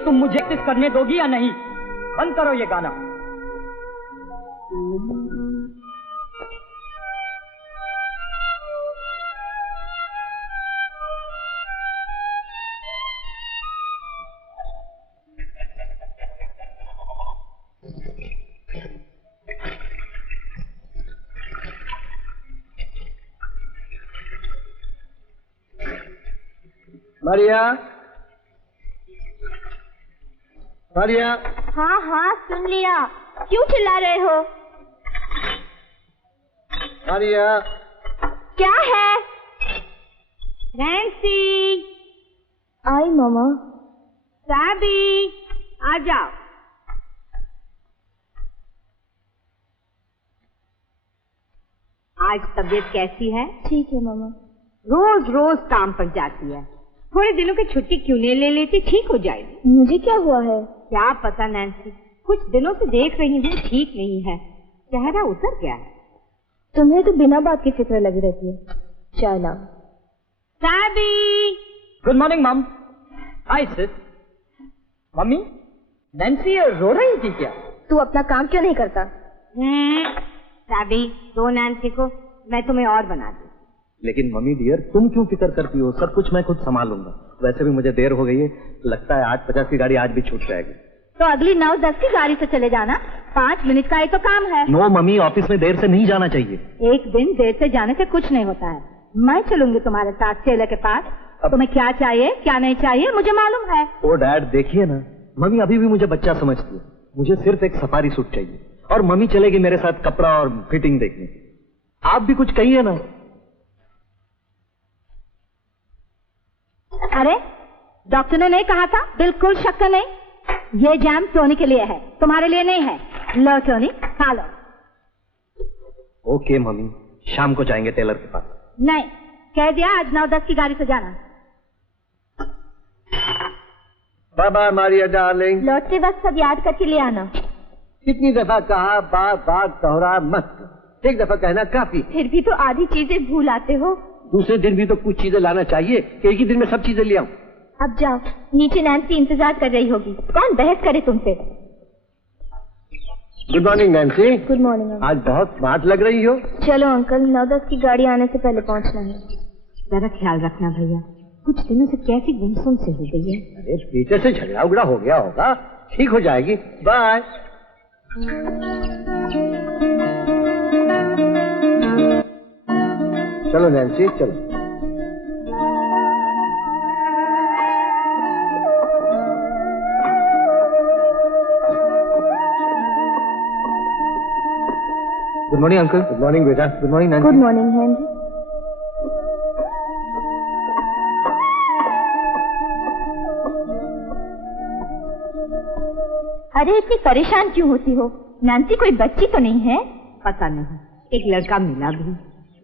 तुम मुझे किस करने दोगी या नहीं? बंद करो ये गाना। मारिया, मारिया। हाँ हाँ सुन लिया, क्यों चिल्ला रहे हो? मारिया। क्या है? नैन्सी। आई मामा। साबी आ जाओ। आज तबीयत कैसी है? ठीक है मामा। रोज रोज काम पर जाती है, थोड़े दिनों की छुट्टी क्यों नहीं ले लेती? ठीक हो जाएगी। मुझे क्या हुआ है? क्या पता नैन्सी, कुछ दिनों से देख रही हूँ ठीक नहीं है, चेहरा उतर गया है। तुम्हें तो बिना बात की फिक्र लगी रहती है। चलो। Sabi. Good morning mom. Hi sis. मम्मी, नैन्सी रो रही थी क्या? तू अपना काम क्यों नहीं करता? साबी, दो नैन्सी को, मैं तुम्हें और बना दूं। लेकिन मम्मी डियर, तुम क्यों फिक्र करती हो? सब कुछ मैं खुद संभालूंगा। वैसे भी मुझे देर हो गई है, लगता है 8:50 की गाड़ी आज भी छूट जाएगी। तो अगली 9:10 की गाड़ी से चले जाना, 5 मिनट का ही तो काम है। नो मम्मी, ऑफिस में देर से नहीं जाना चाहिए। एक दिन देर से जाने से कुछ नहीं होता है। मैं चलूंगी तुम्हारे साथ टेलर के पास। तुम्हें क्या चाहिए क्या नहीं चाहिए मुझे मालूम है। ओ डैड, देखिए ना, मम्मी अभी भी मुझे बच्चा समझती है। मुझे सिर्फ एक सफारी सूट चाहिए और मम्मी चलेगी मेरे साथ कपड़ा और फिटिंग देखने। आप भी कुछ कहिए ना। अरे डॉक्टर ने नहीं कहा था? बिल्कुल शक नहीं। ये जैम टोनी के लिए है, तुम्हारे लिए नहीं है। लो टोनी, खा लो। ओके मम्मी, शाम को जाएंगे टेलर के पास। नहीं, कह दिया आज 9:10 की गाड़ी से जाना। Bye bye Maria darling. लौटते वक्त सब याद करके ले आना। कितनी दफा कहा, बार बार दोहरा मत। एक दफा कहना काफी। फिर भी तो आधी चीजें भूल आते हो। दूसरे दिन भी तो कुछ चीजें लाना चाहिए कि एक ही दिन में सब चीजें ले आऊं। अब जाओ, नीचे नैन्सी इंतजार कर रही होगी। कौन बहस करे तुमसे। Good morning Nancy. Good morning. आज बहुत स्मार्ट लग रही हो। चलो अंकल, 9:10 की गाड़ी आने से पहले पहुंचना है। जरा ख्याल रखना भैया, कुछ दिनों से कैसी गुमसुम से हो गई है। अरे पीछे से झगड़ा उगड़ा हो गया होगा, ठीक हो जाएगी। बाय। चलो नैन्सी चलो। Good morning uncle. Good morning बेटा। Good morning Nancy. Good morning Henry. अरे इतनी परेशान क्यों होती हो? नैन्सी कोई बच्ची तो नहीं है? पता नहीं, एक लड़का मिला भी,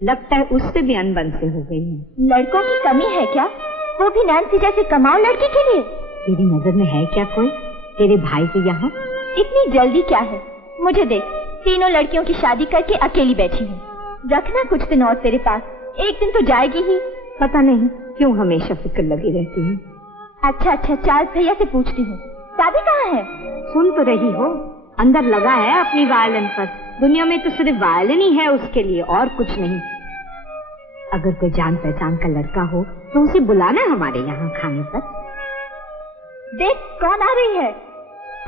लगता है उससे भी अनबन से हो गई है। लड़कों की कमी है क्या? वो भी नैन्सी जैसे कमाल लड़की के लिए? तेरी नजर में है क्या कोई तेरे भाई के यहाँ? इतनी जल्दी क्या है? मुझे देख, तीनों लड़कियों की शादी करके अकेली बैठी हूँ। रखना कुछ दिन और तेरे पास, एक दिन तो जाएगी ही। पता नहीं क्यों हमेशा फिक्र लगी रहती है। अच्छा अच्छा, चार्ल्स भैया से पूछती हूँ। शादी कहाँ है? सुन तो रही हो, अंदर लगा है अपनी वायलिन पर। दुनिया में तो सिर्फ वायलिन ही है उसके लिए, और कुछ नहीं। अगर कोई जान पहचान का लड़का हो तो उसे बुलाना हमारे यहाँ खाने पर। देख कौन आ रही है।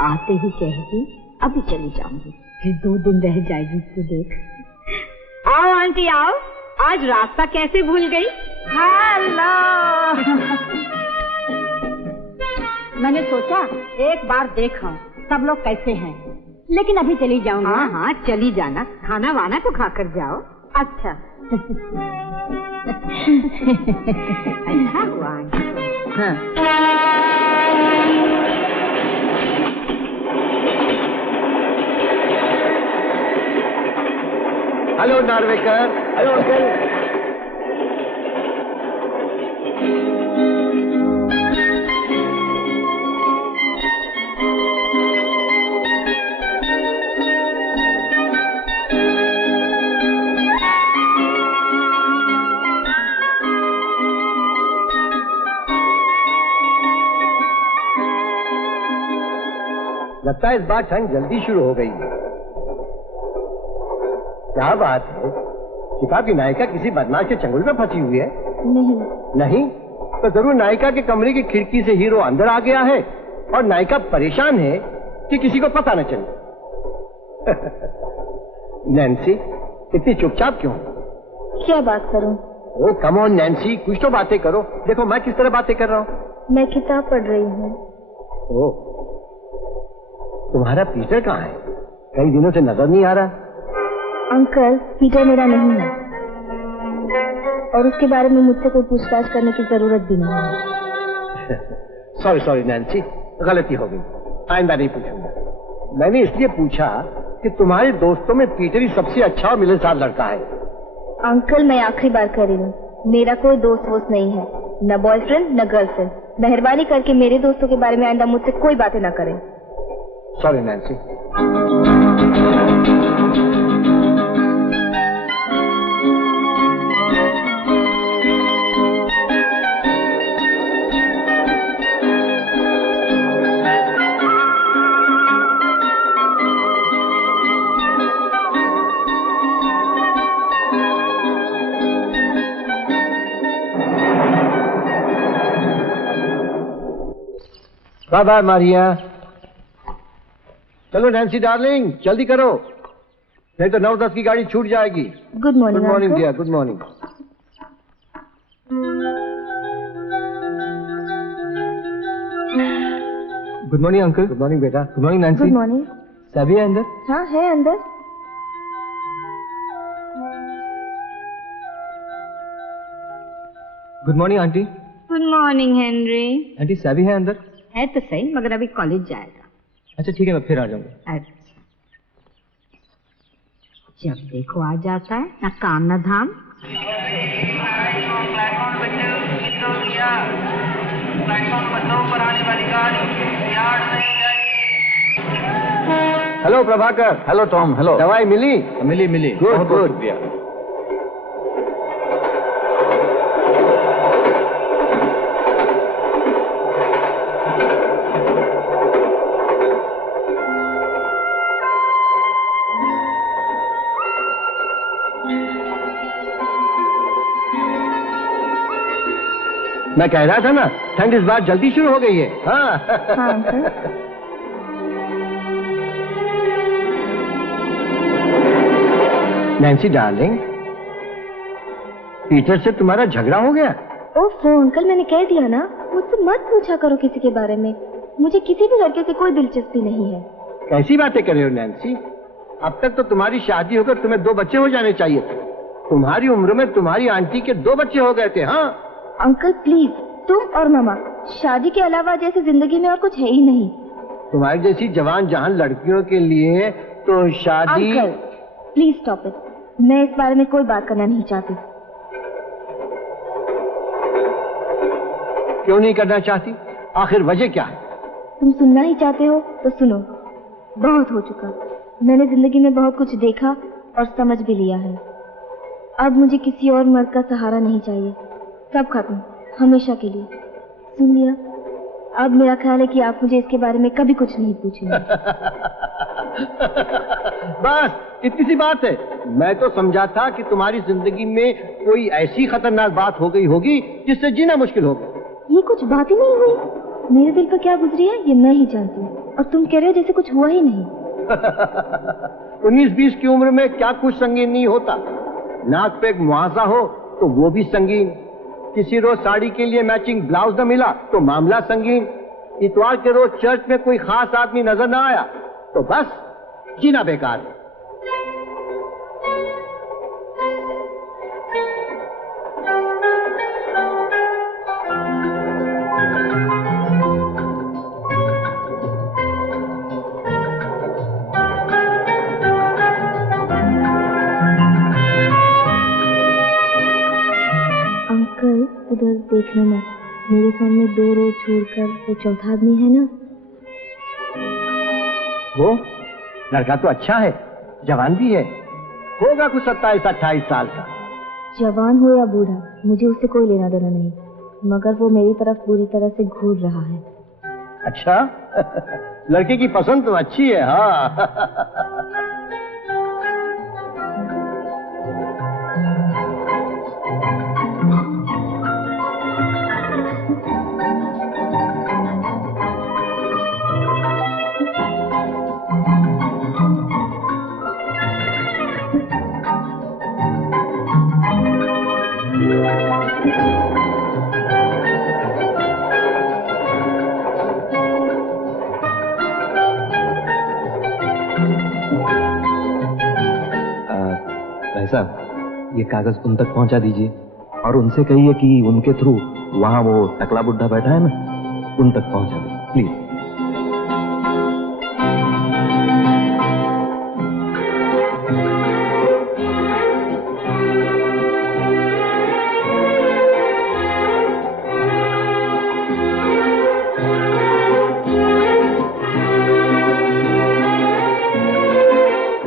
आते ही कहेगी अभी चली जाऊंगी, फिर 2 दिन रह जाएगी तो देख। आओ आंटी आओ, आज रास्ता कैसे भूल गई? हेलो। मैंने सोचा एक बार देखा सब लोग कैसे हैं, लेकिन अभी चली जाऊंगी। हाँ हाँ चली जाना, खाना वाना तो खाकर जाओ। अच्छा। अच्छा हुआ। हाँ। हेलो नार्वेकर। Hello uncle. लगता है इस बार ठंड जल्दी शुरू हो गई है। क्या बात है, शिफा की नायिका किसी बदमाश के चंगुल में फंसी हुई है? नहीं। नहीं तो जरूर नायिका के कमरे की खिड़की से हीरो अंदर आ गया है और नायिका परेशान है कि किसी को पता न चले। नैन्सी, इतनी चुपचाप क्यों? क्या बात करूं? ओ कम ऑन नैन्सी, कुछ तो बातें करो। देखो मैं किस तरह बातें कर रहा हूँ। मैं किताब पढ़ रही हूँ। ओ, तुम्हारा पीटर कहाँ है? कई दिनों से नजर नहीं आ रहा। अंकल, पीटर मेरा नहीं है और उसके बारे में मुझसे कोई पूछताछ करने की जरूरत भी नहीं है। सॉरी सॉरी नैन्सी, गलती हो गई, आइंदा नहीं पूछूंगा। मैंने इसलिए पूछा कि तुम्हारे दोस्तों में पीटर ही सबसे अच्छा और मिलनसार लड़का है। अंकल, मैं आखिरी बार कह रही हूँ, मेरा कोई दोस्त वोस्त नहीं है, न बॉयफ्रेंड न गर्लफ्रेंड। मेहरबानी करके मेरे दोस्तों के बारे में आइंदा मुझसे कोई बातें न करें। Sorry Nancy. Bye bye Maria. चलो नैन्सी डार्लिंग, जल्दी करो, नहीं तो 9:10 की गाड़ी छूट जाएगी। Good morning. Good morning dear, good morning. Good morning uncle. Good morning बेटा। Good morning Nancy. Good morning. सभी है अंदर? हाँ, है अंदर। Good morning aunty. Good morning Henry. Aunty सभी है अंदर? है तो सही, मगर अभी कॉलेज जाएगा। अच्छा ठीक है, मैं फिर आ जाऊंगा। अच्छा, जब देखो आ जाता है, ना काम ना धाम। Hello Prabhakar. Hello Tom. Hello. दवाई मिली? मिली। गुड बहुत गुड। शुक्रिया। मैं कह रहा था ना, ठंड इस बार जल्दी शुरू हो गई है। हाँ। हाँ अंकल। नैन्सी डार्लिंग, पीटर से तुम्हारा झगड़ा हो गया? ओफो अंकल, मैंने कह दिया ना, मुझसे मत पूछा करो किसी के बारे में। मुझे किसी भी लड़के से कोई दिलचस्पी नहीं है। कैसी बातें कर रहे हो नैन्सी? अब तक तो तुम्हारी शादी होकर तुम्हें 2 बच्चे हो जाने चाहिए थे। तुम्हारी उम्र में तुम्हारी आंटी के 2 बच्चे हो गए थे। हाँ अंकल प्लीज, तुम और मामा, शादी के अलावा जैसे जिंदगी में और कुछ है ही नहीं। तुम्हारी जैसी जवान जहान लड़कियों के लिए तो शादी। अंकल प्लीज स्टॉप इट, मैं इस बारे में कोई बात करना नहीं चाहती। क्यों नहीं करना चाहती? आखिर वजह क्या है? तुम सुनना ही चाहते हो तो सुनो। बहुत हो चुका, मैंने जिंदगी में बहुत कुछ देखा और समझ भी लिया है। अब मुझे किसी और मर्द का सहारा नहीं चाहिए। सब खत्म, हमेशा के लिए। सुन लिया? अब मेरा ख्याल है कि आप मुझे इसके बारे में कभी कुछ नहीं पूछेंगे। बस इतनी सी बात है। मैं तो समझा था कि तुम्हारी जिंदगी में कोई ऐसी खतरनाक बात हो गई होगी जिससे जीना मुश्किल होगा। ये कुछ बात ही नहीं हुई। मेरे दिल पर क्या गुजरी है ये मैं ही जानती हूँ, और तुम कह रहे हो जैसे कुछ हुआ ही नहीं। 19-20 की उम्र में क्या कुछ संगीन नहीं होता। नाक पे एक मुआवजा हो तो वो भी संगीन। किसी रोज साड़ी के लिए मैचिंग ब्लाउज न मिला तो मामला संगीन। इतवार के रोज चर्च में कोई खास आदमी नजर न आया तो बस जीना बेकार है। अंकल उधर देखना मत, मेरे सामने 2 रोड छोड़कर वो चौथा आदमी है ना। वो लड़का तो अच्छा है, जवान भी है, होगा कुछ 27-28 साल का। जवान हो या बूढ़ा, मुझे उससे कोई लेना देना नहीं, मगर वो मेरी तरफ पूरी तरह से घूर रहा है। अच्छा लड़के की पसंद तो अच्छी है। हाँ भाई साहब, ये कागज उन तक पहुंचा दीजिए और उनसे कहिए कि उनके थ्रू वहां वो टकला बुड्ढा बैठा है ना, उन तक पहुंचा दे प्लीज।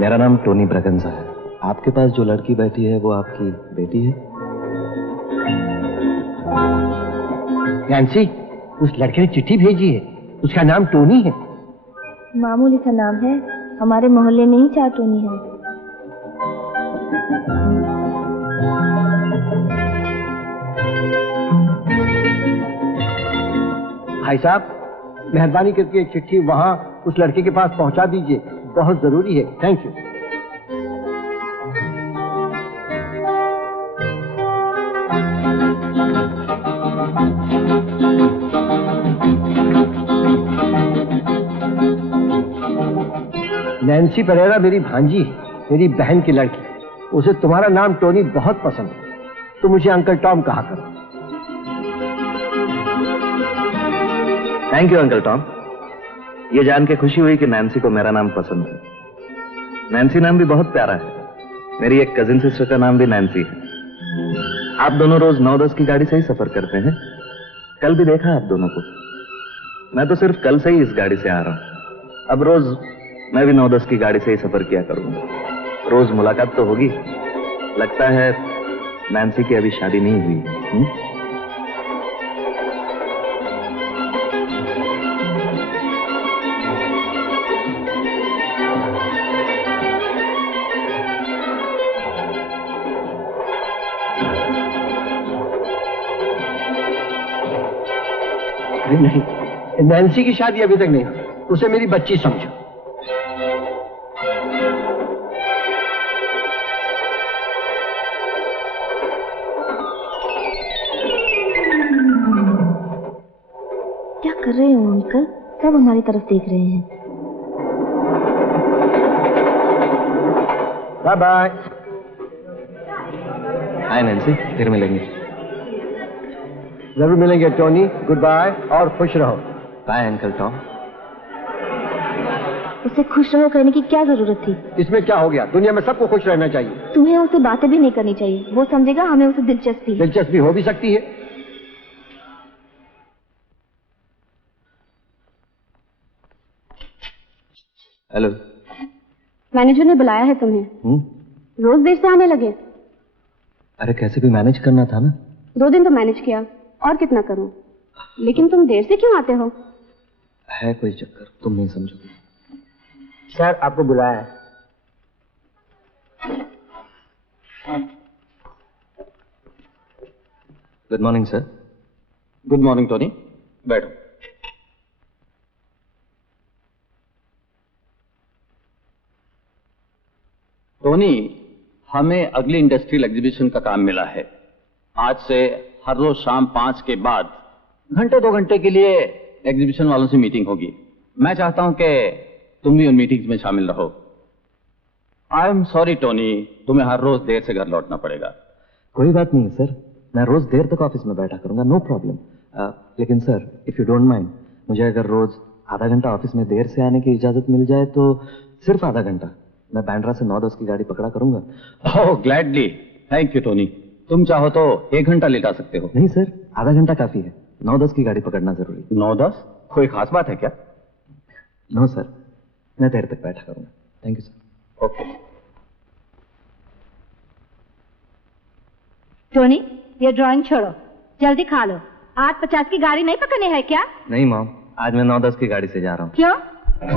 मेरा नाम टोनी ब्रगंजा है। आपके पास जो लड़की बैठी है वो आपकी बेटी है? नैन्सी, उस लड़के ने चिट्ठी भेजी है, उसका नाम टोनी है। मामूली सा नाम है, हमारे मोहल्ले में ही 4 टोनी है। भाई साहब, मेहरबानी करके एक चिट्ठी वहां उस लड़के के पास पहुंचा दीजिए, बहुत जरूरी है। Thank you. नैन्सी परेरा मेरी भांजी है, मेरी बहन की लड़की। उसे तुम्हारा नाम टोनी बहुत पसंद है, तो मुझे अंकल टॉम कहा करो। Thank you uncle Tom. ये जान के खुशी हुई कि नैन्सी को मेरा नाम पसंद है। नैन्सी नाम भी बहुत प्यारा है। मेरी एक कजिन सिस्टर का नाम भी नैन्सी है। आप दोनों रोज 9-10 की गाड़ी से ही सफर करते हैं। कल भी देखा आप दोनों को। मैं तो सिर्फ कल से ही इस गाड़ी से आ रहा हूं। अब रोज मैं भी 9-10 की गाड़ी से ही सफर किया करूंगा। रोज मुलाकात तो होगी। लगता है नैन्सी की अभी शादी नहीं हुई। नहीं, नैन्सी की शादी अभी तक नहीं हुई। उसे मेरी बच्ची समझो। क्या कर रहे हो अंकल? सब हमारी तरफ देख रहे हैं। Bye bye. हाय नैन्सी, फिर मिलेंगे। जरूर मिलेंगे टोनी। गुड बाय और खुश रहो। Bye uncle Tom. उसे खुश रहो कहने की क्या जरूरत थी? इसमें क्या हो गया? दुनिया में सबको खुश रहना चाहिए। तुम्हें उसे बातें भी नहीं करनी चाहिए। वो समझेगा हमें उसे दिलचस्पी है। दिलचस्पी हो भी सकती है। हेलो। मैनेजर ने बुलाया है तुम्हें। रोज देर से आने लगे। अरे कैसे भी मैनेज करना था ना। 2 दिन तो मैनेज किया, और कितना करूं? लेकिन तुम देर से क्यों आते हो? है कोई चक्कर, तुम नहीं समझोगे। सर आपको बुलाया है। Good morning sir. Good morning Tony, बैठो। टोनी, हमें अगली इंडस्ट्रियल एग्जीबिशन का काम मिला है। आज से हर रोज शाम 5 के बाद घंटे 2 घंटे के लिए एग्जीबिशन वालों से मीटिंग होगी। मैं चाहता हूं कि तुम भी उन मीटिंग्स में शामिल रहो। आई एम सॉरी टोनी, तुम्हें हर रोज देर से घर लौटना पड़ेगा। कोई बात नहीं सर, मैं रोज देर तक ऑफिस में बैठा करूंगा, नो प्रॉब्लम। लेकिन sir if you don't mind, मुझे अगर रोज आधा घंटा ऑफिस में देर से आने की इजाजत मिल जाए तो सिर्फ आधा घंटा मैं बांद्रा से 9-10 की गाड़ी पकड़ा करूंगा। ओह ग्लैडली, थैंक यू टोनी। तुम चाहो तो 1 घंटा लेट आ सकते हो। नहीं सर, आधा घंटा काफी है। 9-10 की गाड़ी पकड़ना जरूरी। 9-10 कोई खास बात है क्या? नो सर, मैं देर तक बैठा करूंगा। Thank you sir. Okay. Tony, ये ड्राइंग छोड़ो, जल्दी खा लो। 8:50 की गाड़ी नहीं पकड़नी है क्या? नहीं मॉम, आज मैं 9-10 की गाड़ी से जा रहा हूँ। क्यों? कर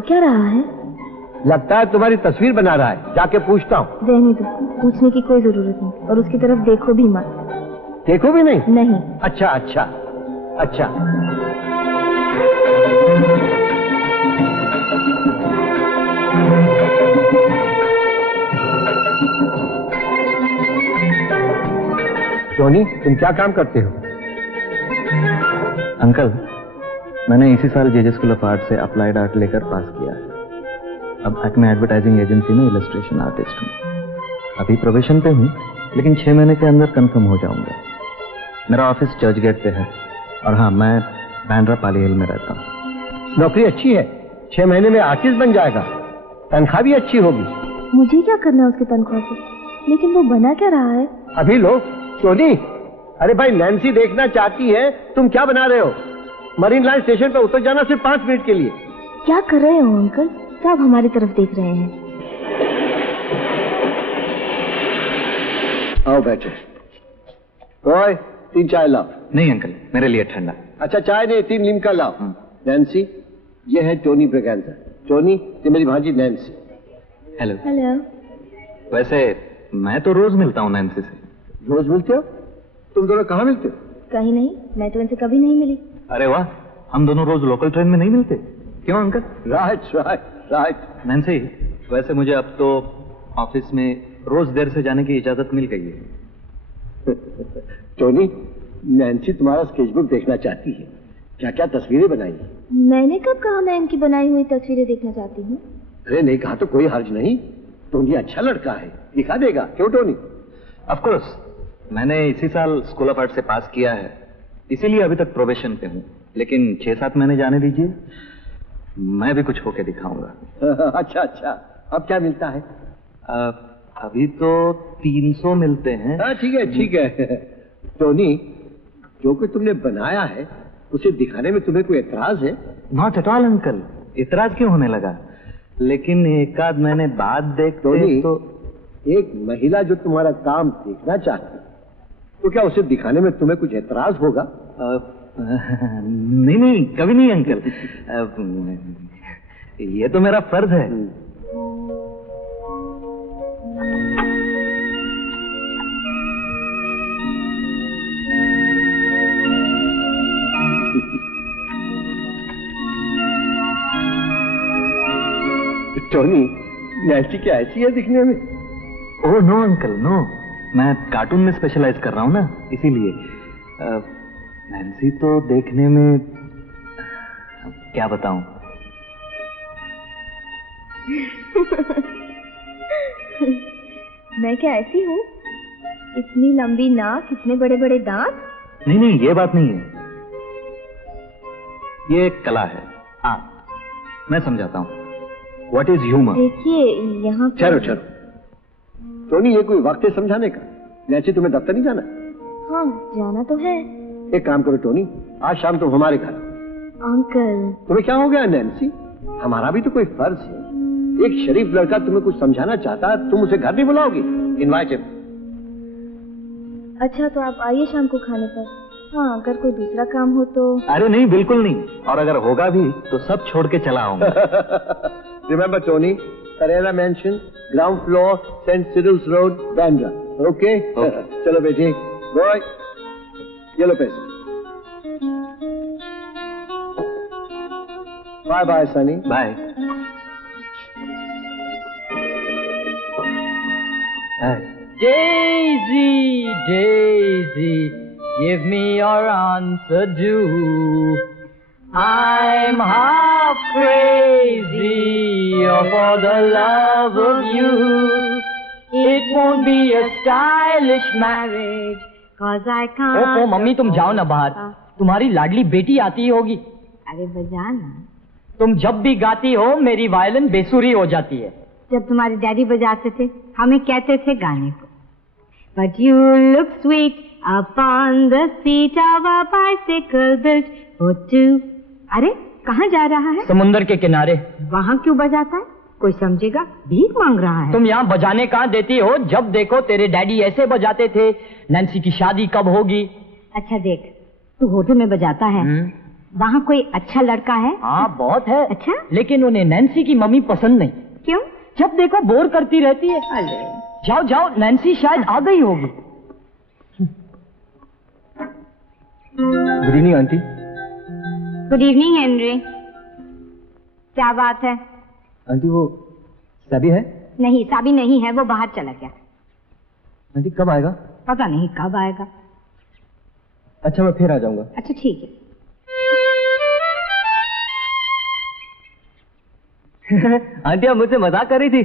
क्या रहा है? लगता है तुम्हारी तस्वीर बना रहा है, जाके पूछता हूँ। रहने दो, पूछने की कोई जरूरत नहीं, और उसकी तरफ देखो भी मत। देखो भी नहीं? नहीं। अच्छा अच्छा अच्छा। टोनी, तुम क्या काम करते हो? अंकल, मैंने इसी साल जेजे स्कूल ऑफ आर्ट से अप्लाइड आर्ट लेकर पास किया। अब एक्मे एडवर्टाइजिंग एजेंसी में इलस्ट्रेशन आर्टिस्ट हूँ। अभी प्रोबेशन पे हूँ, लेकिन 6 महीने के अंदर कंफर्म हो जाऊंगा। मेरा ऑफिस चर्च गेट पे है, और हाँ, मैं बैंड्रा पाली हिल में रहता हूँ। नौकरी अच्छी है, 6 महीने में आर्टिस्ट बन जाएगा, तनख्वाह भी अच्छी होगी। मुझे क्या करना है उसकी तनख्वाह से? लेकिन वो बना क्या रहा है? अभी लो। टोनी, अरे भाई, नैन्सी देखना चाहती है, तुम क्या बना रहे हो? मरीन लाइन स्टेशन पर उतर जाना सिर्फ 5 मिनट के लिए। क्या कर रहे हो अंकल? सब हमारी तरफ देख रहे हैं। आओ बैठो। ओए, 3 चाय लाओ। नहीं अंकल, मेरे लिए ठंडा। अच्छा, चाय नहीं, 3 लिम्का लाओ। नैन्सी, ये है टोनी ब्रेगेंजा। टोनी, ये मेरी भांजी नैन्सी। हेलो। हेलो। वैसे मैं तो रोज मिलता हूँ नैन्सी से। रोज मिलते हो? तुम दोनों कहाँ मिलते हो? कहीं नहीं, मैं तो इनसे कभी नहीं मिली। अरे वाह, हम दोनों रोज लोकल ट्रेन में नहीं मिलते? क्यों uncle? Right right right. Nancy, वैसे मुझे अब तो ऑफिस में रोज देर से जाने की इजाजत मिल गई है। टोनी, नैन्सी तुम्हारा स्केचबुक देखना चाहती है। क्या क्या तस्वीरें बनाई? मैंने कब कहा मैं इनकी बनाई हुई तस्वीरें देखना चाहती हूँ? अरे नहीं कहा तो कोई हर्ज नहीं। टोनी अच्छा लड़का है, दिखा देगा। क्यों टोनी? ऑफ कोर्स, मैंने इसी साल स्कूल ऑफ आर्ट से पास किया है, इसीलिए अभी तक प्रोबेशन पे हूँ। लेकिन 6-7 महीने जाने दीजिए, मैं भी कुछ होके दिखाऊंगा। अच्छा अच्छा, अब क्या मिलता है? अभी तो 300 मिलते हैं। हाँ ठीक है ठीक है। टोनी, जो कुछ तुमने बनाया है उसे दिखाने में तुम्हें कोई एतराज है? नॉट एट ऑल अंकल, इतराज क्यों होने लगा? लेकिन एक आध महीने बाद देखते तो। एक महिला जो तुम्हारा काम देखना चाहती है, तो क्या उसे दिखाने में तुम्हें कुछ एतराज होगा? नहीं नहीं, कभी नहीं अंकल। ये तो मेरा फर्ज है। टोनी, नैन्सी क्या ऐसी है दिखने में? Oh no uncle, no. मैं कार्टून में स्पेशलाइज कर रहा हूँ ना, इसीलिए। नैन्सी तो देखने में क्या बताऊं। मैं क्या ऐसी हूँ? इतनी लंबी नाक, इतने बड़े बड़े दांत? नहीं नहीं, ये बात नहीं है, ये एक कला है। हाँ, मैं समझाता हूँ। What is humour? देखिए यहाँ पर... चलो चलो टोनी, ये कोई वक्त है समझाने का? नैन्सी, तुम्हें दफ्तर नहीं जाना? हाँ, जाना तो है। एक काम करो टोनी, आज शाम तुम हमारे घर। अंकल, तुम्हें क्या हो गया नैन्सी? हमारा भी तो कोई फर्ज है। एक शरीफ लड़का तुम्हें कुछ समझाना चाहता, तुम उसे घर नहीं बुलाओगी? Invite him. अच्छा तो आप आइए शाम को खाने पर। हाँ, अगर कोई दूसरा काम हो तो... अरे नहीं, बिल्कुल नहीं, और अगर होगा भी तो सब छोड़ के चला आऊंगा। Remember Tony, Pereira Mansion, ground floor, St. Cyril's Road, Bandra. Okay? चलो बेटी, boy, ये लो पैसे। Bye bye, Sunny. Bye. Daisy, Daisy, give me your answer, do. I'm half crazy for the love of you. It won't be a stylish marriage, 'Cause I can't. ओहो mummy तुम जाओ ना बाहर, तुम्हारी लाडली बेटी आती होगी। अरे बजा ना। तुम जब भी गाती हो मेरी वायलिन बेसुरी हो जाती है। जब तुम्हारे डैडी बजाते थे हमें कहते थे गाने को, But you look sweet upon the seat of a bicycle built for two. अरे कहाँ जा रहा है? समुंदर के किनारे। वहाँ क्यों बजाता है? कोई समझेगा, भीख मांग रहा है। तुम यहाँ बजाने कहाँ देती हो? जब देखो तेरे डैडी ऐसे बजाते थे। नैन्सी की शादी कब होगी? अच्छा देख, तू होटल में बजाता है, वहाँ कोई अच्छा लड़का है? हाँ बहुत है। अच्छा? लेकिन उन्हें नैन्सी की मम्मी पसंद नहीं। क्यों? जब देखो बोर करती रहती है। अरे जाओ जाओ, नैन्सी शायद आ गई होगी। Good evening aunty. Good evening Henry. क्या बात है? आंटी वो सभी है? नहीं, साबी नहीं है, वो बाहर चला गया। आंटी कब आएगा? पता नहीं कब आएगा। अच्छा मैं फिर आ जाऊंगा। अच्छा ठीक है। आंटी आप मुझसे मजाक कर रही थी।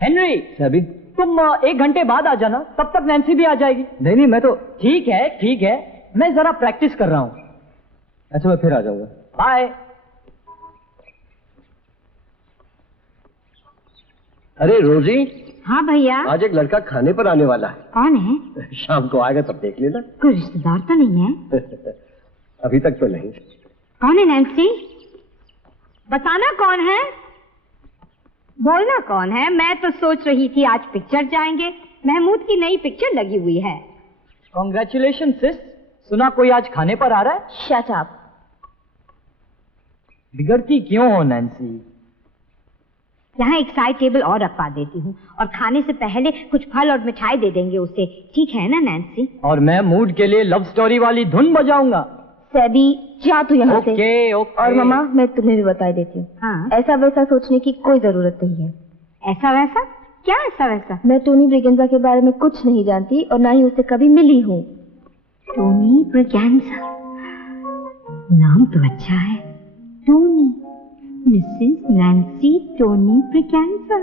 हेनरी सभी तुम 1 घंटे बाद आ जाना, तब तक नैन्सी भी आ जाएगी। नहीं मैं तो। ठीक है, मैं जरा प्रैक्टिस कर रहा हूँ। अच्छा मैं फिर आ जाऊंगा। बाय। अरे रोजी। हाँ भैया। आज एक लड़का खाने पर आने वाला है। कौन है? शाम को आएगा तब देख लेना। कोई रिश्तेदार तो नहीं है? अभी तक तो नहीं। कौन है नैन्सी? बताना कौन है, बोलना कौन है। मैं तो सोच रही थी आज पिक्चर जाएंगे, महमूद की नई पिक्चर लगी हुई है। कॉन्ग्रेचुलेशन सिस, सुना कोई आज खाने पर आ रहा है? Shut up. बिगड़ती क्यों हो नैन्सी? यहाँ एक साइड टेबल और रखवा देती हूँ और खाने से पहले कुछ फल और मिठाई दे देंगे उसे, ठीक है ना नैन्सी? और मैं मूड के लिए लव स्टोरी वाली धुन बजाऊंगा। सैबी जा तू यहाँ से। ओके। और मामा मैं तुम्हें भी बता देती हूँ, हाँ। ऐसा वैसा सोचने की कोई जरूरत नहीं है। ऐसा वैसा? क्या ऐसा वैसा? मैं टोनी ब्रिगेंजा के बारे में कुछ नहीं जानती और ना ही उससे कभी मिली हूँ। टोनी ब्रिगेंजा, नाम तो अच्छा है। Tony, Mrs Nancy Tony Braganza.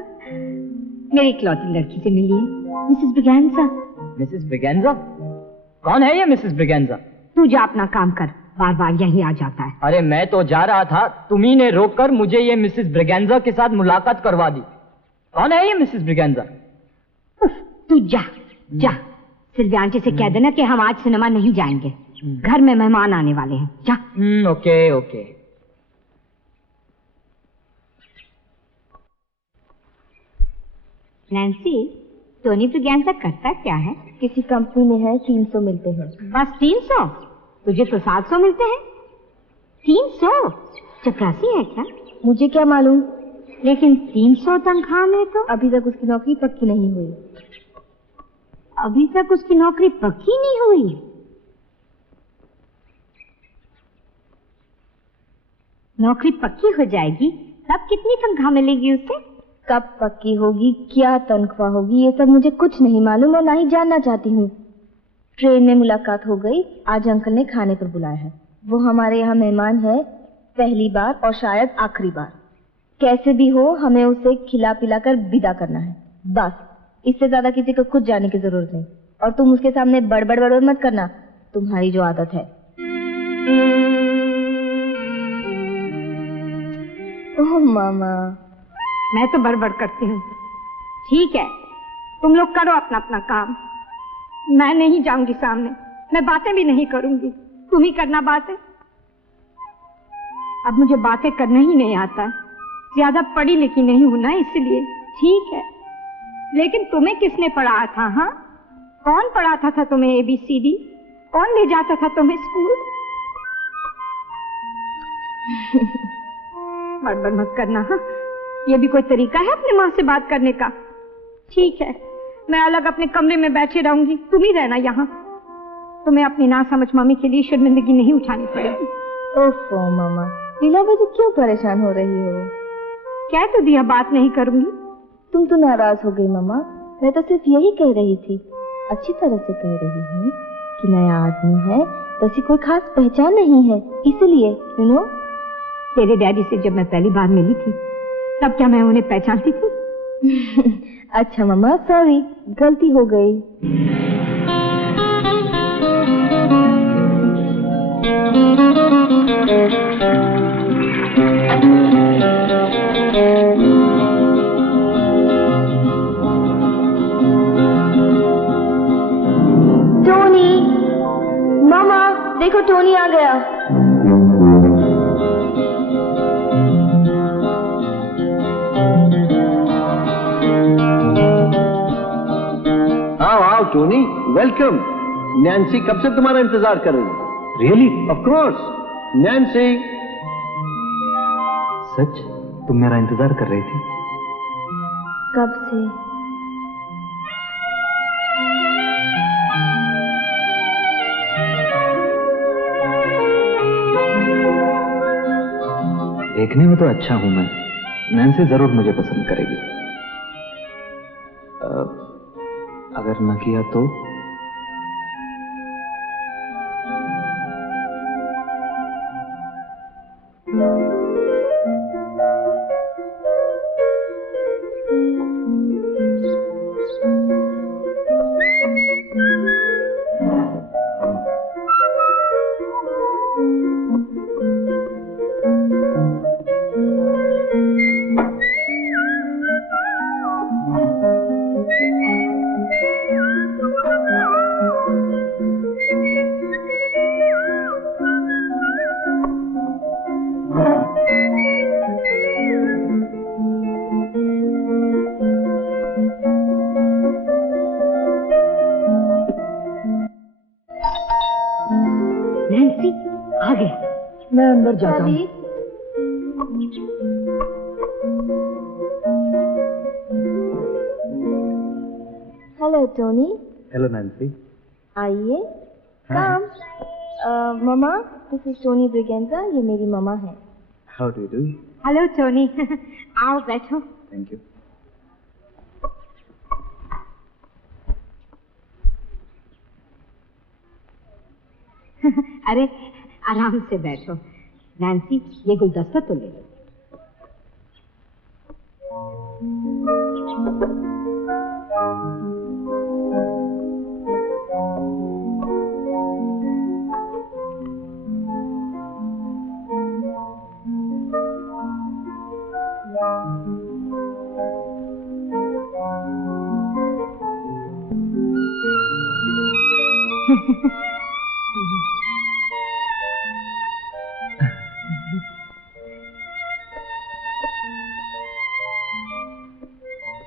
मेरी इकलौती लड़की से मिलिए, मिसेस ब्रिगेंजा। मिसेस ब्रिगेंजा? कौन है ये मिसेस ब्रिगेंजा? तू जा अपना काम कर, बार बार यही आ जाता है। अरे मैं तो जा रहा था, तुम्ही ने रोककर मुझे ये मिसेस ब्रिगेंजा के साथ मुलाकात करवा दी। कौन है ये मिसेस ब्रिगेंजा? तू जा जा, सिल्विया आंटी से कह देना कि हम आज सिनेमा नहीं जाएंगे, घर में मेहमान आने वाले हैं। जा। ओके। नैन्सी, टोनी ब्रिगेंजा करता क्या है? किसी कंपनी में है, 300 मिलते हैं। बस 300? तुझे तो 700 मिलते हैं। 300? चपरासी है क्या? मुझे क्या मालूम, लेकिन 300 तनख्वाह में तो अभी तक उसकी नौकरी पक्की नहीं हुई। अभी तक उसकी नौकरी पक्की नहीं हुई? नौकरी पक्की हो जाएगी तब कितनी तनख्वाह मिलेगी उसे? कब पक्की होगी, क्या तनख्वाह होगी, ये सब मुझे कुछ नहीं मालूम और ना ही जानना चाहती हूँ। ट्रेन में मुलाकात हो गई, आज अंकल ने खाने पर बुलाया है। वो हमारे यहाँ मेहमान है, पहली बार और शायद आखिरी बार। कैसे भी हो हमें उसे खिला पिला कर विदा करना है, बस। इससे ज्यादा किसी को कुछ जानने की जरूरत नहीं। और तुम उसके सामने बड़बड़ मत करना, तुम्हारी जो आदत है। ओह मामा। मैं तो बड़बड़ करती हूँ। ठीक है, तुम लोग करो अपना अपना काम, मैं नहीं जाऊंगी सामने, मैं बातें भी नहीं करूंगी, तुम ही करना बातें। अब मुझे बातें करना ही नहीं आता, ज्यादा पढ़ी लिखी नहीं हूं ना, इसलिए। ठीक है, लेकिन तुम्हें किसने पढ़ाया था? हाँ, कौन पढ़ाता था तुम्हें ABCD? कौन ले जाता था तुम्हें स्कूल? बड़बड़ मत करना। हाँ, ये भी कोई तरीका है अपने माँ से बात करने का? ठीक है, मैं अलग अपने कमरे में बैठी रहूंगी, तुम ही रहना यहाँ। तुम्हें अपनी नासमझ मम्मी के लिए शर्मिंदगी नहीं उठानी पड़ेगी। ओफो मामा, लीला वजह क्यों परेशान हो रही हो? कह तो दिया बात नहीं करूंगी। तुम तो नाराज हो गई मामा। मैं तो सिर्फ यही कह रही थी, अच्छी तरह से कह रही हूँ कि नया आदमी है, वैसी कोई खास पहचान नहीं है, इसलिए। यू नो, तेरे डैडी से जब मैं पहली बार मिली थी तब क्या मैं उन्हें पहचानती थी? अच्छा मम्मा, सॉरी, गलती हो गई। टोनी, मामा देखो टोनी आ गया। आओ आओ टोनी, वेलकम। नैन्सी कब से तुम्हारा इंतजार कर रही है। रियली? Of course. नैन्सी। सच? तुम मेरा इंतजार कर रही थी? कब से? देखने में तो अच्छा हूं मैं, नैन्सी जरूर मुझे पसंद करेगी। अगर न किया तो? नैन्सी आ गया, मैं अंदर जाता हूँ। Hello Tony. Hello Nancy. आइए, कम। मामा, दिस इज टोनी ब्रिगेंजा, ये मेरी मामा है। How do you do? Hello Tony, आओ बैठो। Thank you. अरे आराम से बैठो। नैन्सी, ये गुलदस्ता तो ले लो।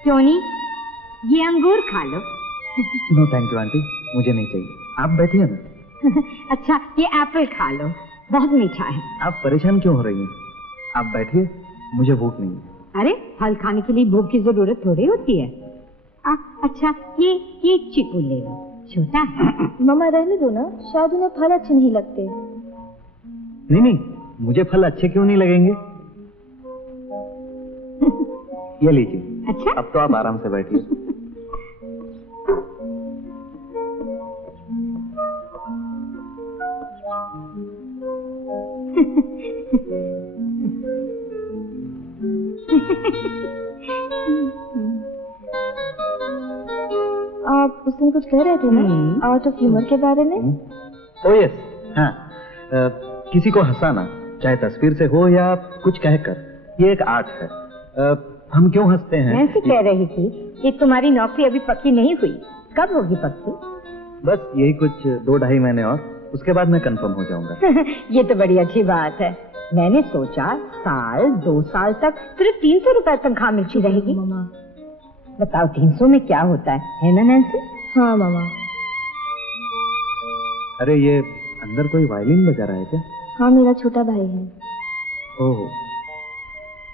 टोनी, ये अंगूर खा लो। नो थैंक यू आंटी, मुझे नहीं चाहिए, आप बैठिए ना। अच्छा, ये एप्पल खा लो, बहुत मीठा है। आप परेशान क्यों हो रही हैं? आप बैठिए, मुझे भूख नहीं है। अरे फल खाने के लिए भूख की जरूरत थोड़ी होती है। अच्छा, ये चीकू ले लो, छोटा है। मामा रहने दो ना, शायद उन्हें फल अच्छे नहीं लगते। नहीं नहीं, मुझे फल अच्छे क्यों नहीं लगेंगे? ये लीजिए। अच्छा, अब तो आप आराम से बैठिए। आप उस दिन कुछ कह रहे थे ना, आउट ऑफ ह्यूमर के बारे में। ओ यस, हाँ। किसी को हंसाना, चाहे तस्वीर से हो या कुछ कहकर, ये एक आर्ट है। हम क्यों हंसते हैं? नैन्सी कह रही थी कि तुम्हारी नौकरी अभी पक्की नहीं हुई, कब होगी पक्की? बस यही कुछ 2-2.5 महीने और, उसके बाद मैं कंफर्म हो जाऊंगा। ये तो बड़ी अच्छी बात है। मैंने सोचा 1-2 साल तक सिर्फ 300 रुपए तनख्वाह मिलती रहेगी। मामा। बताओ 300 में क्या होता है ना नैन्सी? हाँ मामा। अरे ये अंदर कोई वायलिन बजा रहा है क्या? हाँ, मेरा छोटा भाई है। ओह,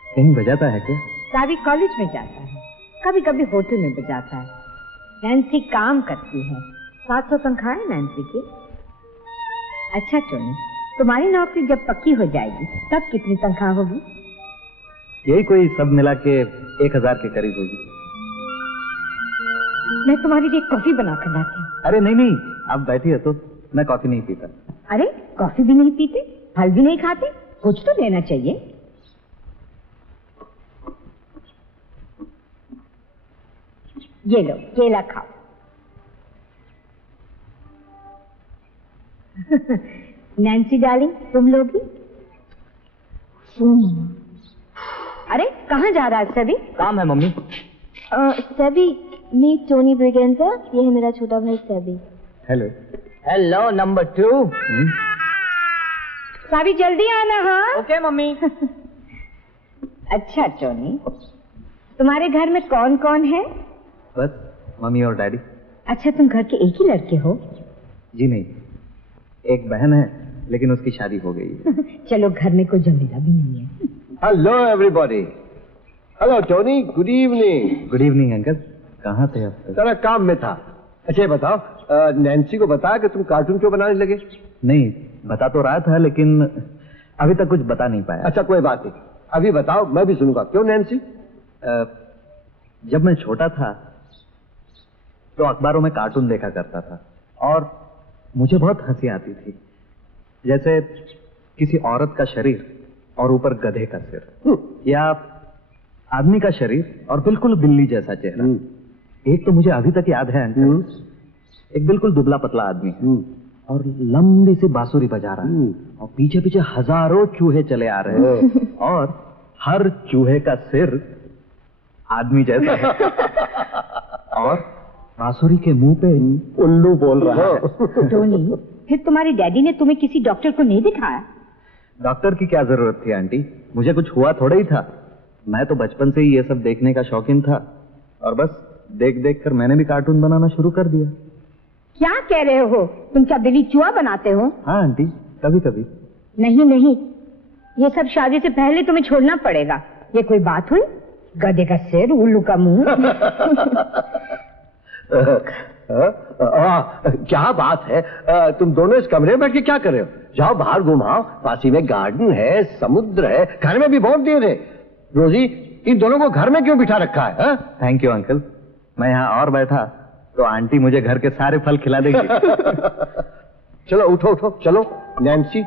कहीं बजाता है क्या? सारी कॉलेज में जाता है, कभी कभी होटल में बजाता है। नैन्सी काम करती है, 700 तनख्वाह है नैन्सी की। अच्छा टोनी, तुम्हारी नौकरी जब पक्की हो जाएगी तब कितनी तनख्वाह होगी? यही कोई सब मिला के 1000 के करीब होगी। मैं तुम्हारे लिए कॉफी बना कर लाती हूँ। अरे नहीं नहीं, आप बैठिए तो, मैं कॉफी नहीं पीता। अरे कॉफी भी नहीं पीते, फल भी नहीं खाते, कुछ तो लेना चाहिए। ये लो केला खाओ। नैन्सी डार्लिंग, तुम लोगी? अरे कहाँ जा रहा है सभी? काम है मम्मी। सभी, मीट टोनी ब्रिगेंजा, ये है मेरा छोटा भाई सभी। हेलो। Hello number 2। सभी जल्दी आना। हाँ ओके मम्मी। अच्छा टोनी, तुम्हारे घर में कौन कौन है? बस मम्मी और डैडी। अच्छा तुम घर के एक ही लड़के हो? जी नहीं, एक बहन है लेकिन उसकी शादी हो गई है। चलो घर में कोई जमीला भी नहीं है। Hello everybody. Hello Tony, good evening. Good evening uncle, कहाँ थे आप? जरा काम में था। अच्छा ये बताओ, नैन्सी को बताया कि तुम कार्टून क्यों बनाने लगे? नहीं, बता तो रहा था लेकिन अभी तक कुछ बता नहीं पाया। अच्छा कोई बात नहीं, अभी बताओ, मैं भी सुनूंगा। क्यों नैन्सी? जब मैं छोटा था तो अखबारों में कार्टून देखा करता था और मुझे बहुत हंसी आती थी। जैसे किसी औरत का शरीर और ऊपर गधे का सिर, या आदमी का शरीर और बिल्कुल बिल्ली जैसा चेहरा। एक तो मुझे अभी तक याद है अंकल, एक बिल्कुल दुबला पतला आदमी है और लंबी सी बांसुरी बजा रहा है और पीछे पीछे हजारों चूहे चले आ रहे हैं और हर चूहे का सिर आदमी जैसा है और बांसुरी के मुंह पे उल्लू बोल रहा है। टोनी, फिर तुम्हारे डैडी ने तुम्हें किसी डॉक्टर को नहीं दिखाया? डॉक्टर की क्या जरूरत थी आंटी, मुझे कुछ हुआ थोड़ा ही था। मैं तो बचपन से ही ये सब देखने का शौकीन था और बस देख देख कर मैंने भी कार्टून बनाना शुरू कर दिया। क्या कह रहे हो? तुम क्या बिल्ली चूहा बनाते हो? हाँ आंटी, कभी कभी। नहीं नहीं, ये सब शादी से पहले तुम्हें छोड़ना पड़ेगा। ये कोई बात हुई? गधे का सिर, उल्लू का मुंह। क्या बात है, तुम दोनों इस कमरे में बैठ के क्या कर रहे हो? जाओ बाहर घुमाओ, पास में गार्डन है, समुद्र है, घर में भी बहुत देर है। रोजी, इन दोनों को घर में क्यों बिठा रखा है? थैंक यू अंकल, मैं यहाँ और बैठा तो आंटी मुझे घर के सारे फल खिला देगी। चलो उठो उठो, चलो। नैन्सी,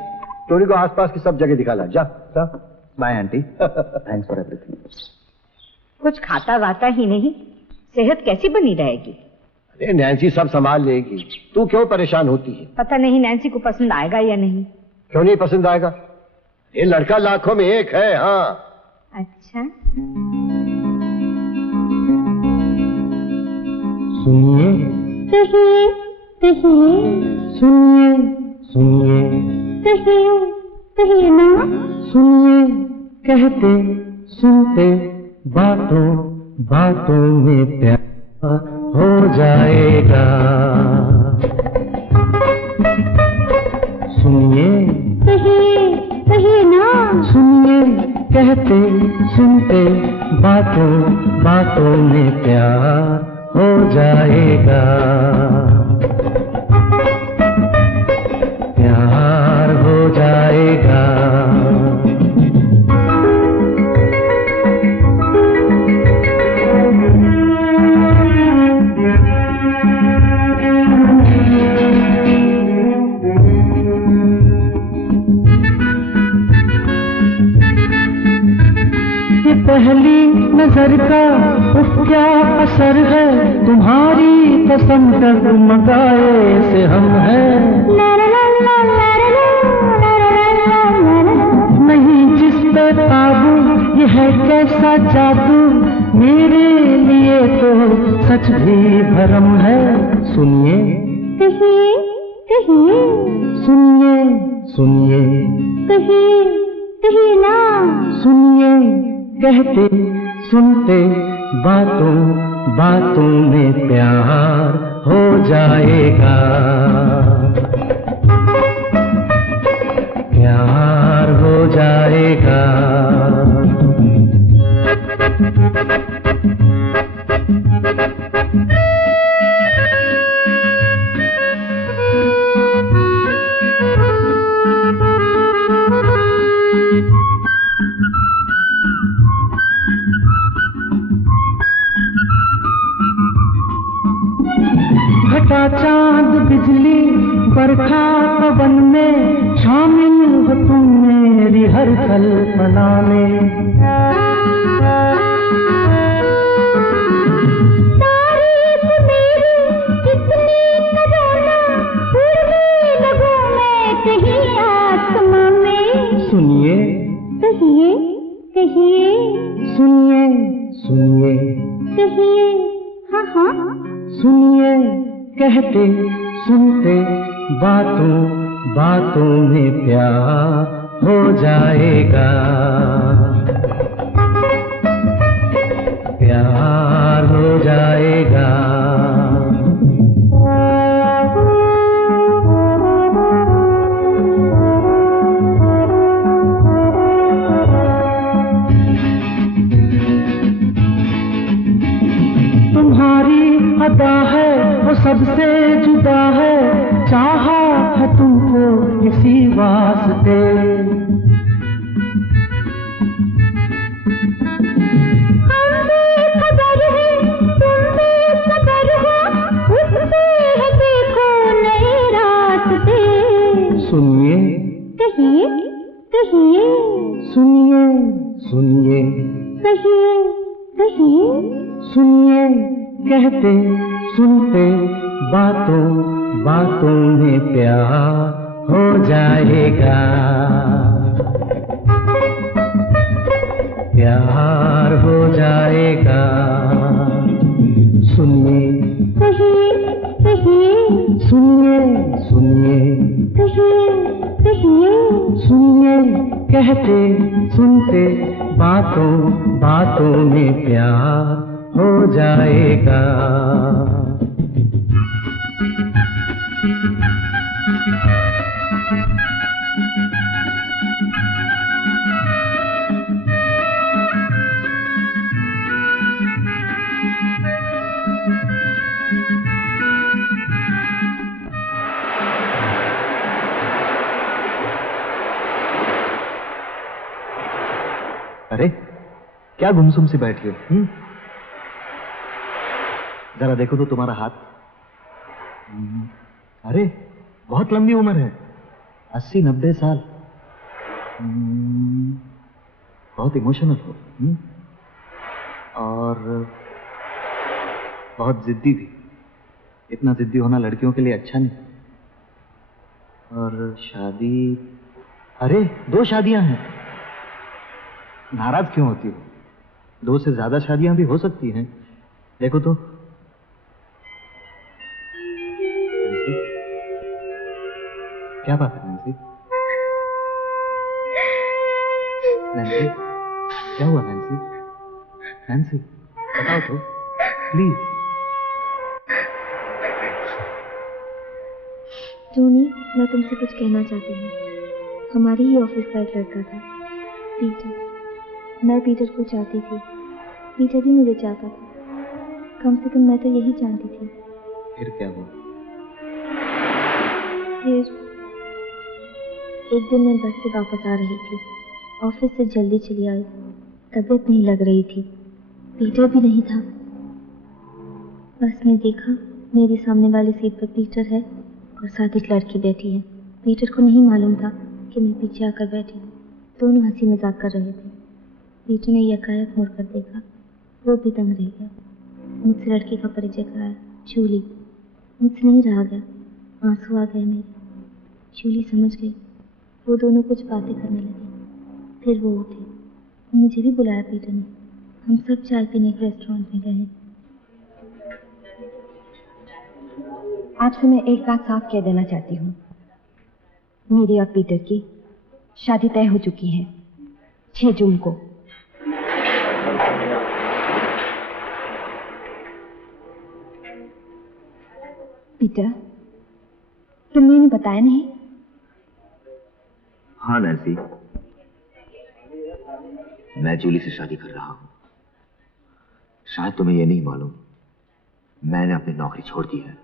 टोनी को आसपास की सब जगह दिखा ला। जा जा। Bye aunty, thanks for everything. कुछ खाता वाता ही नहीं, सेहत कैसी बनी रहेगी? अरे नैन्सी सब संभाल लेगी, तू क्यों परेशान होती है? पता नहीं नैन्सी को पसंद आएगा या नहीं। क्यों नहीं पसंद आएगा? ये लड़का लाखों में एक है। हाँ अच्छा, सुनिए कहिए कहिए, सुनिए सुनिए कहिए कहिए ना। सुनिए, कहते सुनते बातों बातों में प्यार हो जाएगा। सुनिए कहिए कहिए ना। सुनिए, कहते सुनते बातों बातों में प्यार हो जाएगा। प्यार हो जाएगा। पहली नजर का उफ क्या असर है, तुम्हारी कसम डगमगाए से हम हैं। नहीं जिस पे काबू, ये है कैसा जादू, मेरे लिए तो सच भी भरम है। सुनिए कहिए कहिए, सुनिए सुनिए कहिए कहिए ना। सुनिए, कहते सुनते बातों बातों में प्यार हो जाएगा। प्यार हो जाएगा। घटा चांद बिजली बरखा पवन में शामिल हो तुम मेरी हर कल्पना में। तारे कहते सुनते बातों बातों में प्यार हो जाएगा, प्यार हो जाएगा। तुम्हारी अदा है वो सबसे जुदा है, चाहा है तुमको इसी वास्ते। सुनिए कहिए कहिए, सुनिए सुनिए कहिए कहिए, सुनिए कहते सुनते बातों बातों में प्यार हो जाएगा, प्यार हो जाएगा। सुनिए कहिए कहिए, सुनिए सुनिए कहिए कहिए, सुनिए कहते सुनते बातों बातों में प्यार हो जाएगा। अरे क्या गुमसुम सी बैठी हो? जरा देखो तो तुम्हारा हाथ। अरे बहुत लंबी उम्र है, 80-90 साल। बहुत इमोशनल हो और बहुत जिद्दी भी। इतना जिद्दी होना लड़कियों के लिए अच्छा नहीं। और शादी, अरे 2 शादियां हैं। नाराज क्यों होती हो? 2 से ज्यादा शादियां भी हो सकती हैं। देखो तो। नैन्सी, क्या बात है नैन्सी? नैन्सी, क्या हुआ नैन्सी? नैन्सी, बताओ तो प्लीज। टोनी, मैं तुमसे कुछ कहना चाहती हूँ। हमारी ही ऑफिस का एक लड़का था, पीटर। मैं पीटर को चाहती थी, पीटर भी मुझे चाहता था। कम से कम मैं तो यही जानती थी। फिर क्या हुआ? फिर एक दिन मैं बस से वापस आ रही थी, ऑफिस से जल्दी चली आई। तबीयत नहीं लग रही थी, पीटर भी नहीं था। बस में देखा मेरे सामने वाली सीट पर पीटर है और साथ एक लड़की बैठी है। पीटर को नहीं मालूम था कि मैं पीछे आकर बैठी हूँ। दोनों हंसी मजाक कर रहे थे। पीटर ने यकायक मुड़कर देखा, वो भी दंग रह गया। मुझसे लड़की का परिचय कराया, जूली। मुझसे नहीं रहा गया, आंसू आ गए मेरे। जूली समझ गई। वो दोनों कुछ बातें करने लगे। फिर वो उठे, मुझे भी बुलाया पीटर ने। हम सब चाय पीने एक रेस्टोरेंट में गए। आपसे मैं एक बात साफ कह देना चाहती हूँ। मेरी और पीटर की शादी तय हो चुकी है 6 जून को। पीटर, तुमने इन्हें बताया नहीं? हाँ नैन्सी, मैं जूली से शादी कर रहा हूं। शायद तुम्हें यह नहीं मालूम, मैंने अपनी नौकरी छोड़ दी है।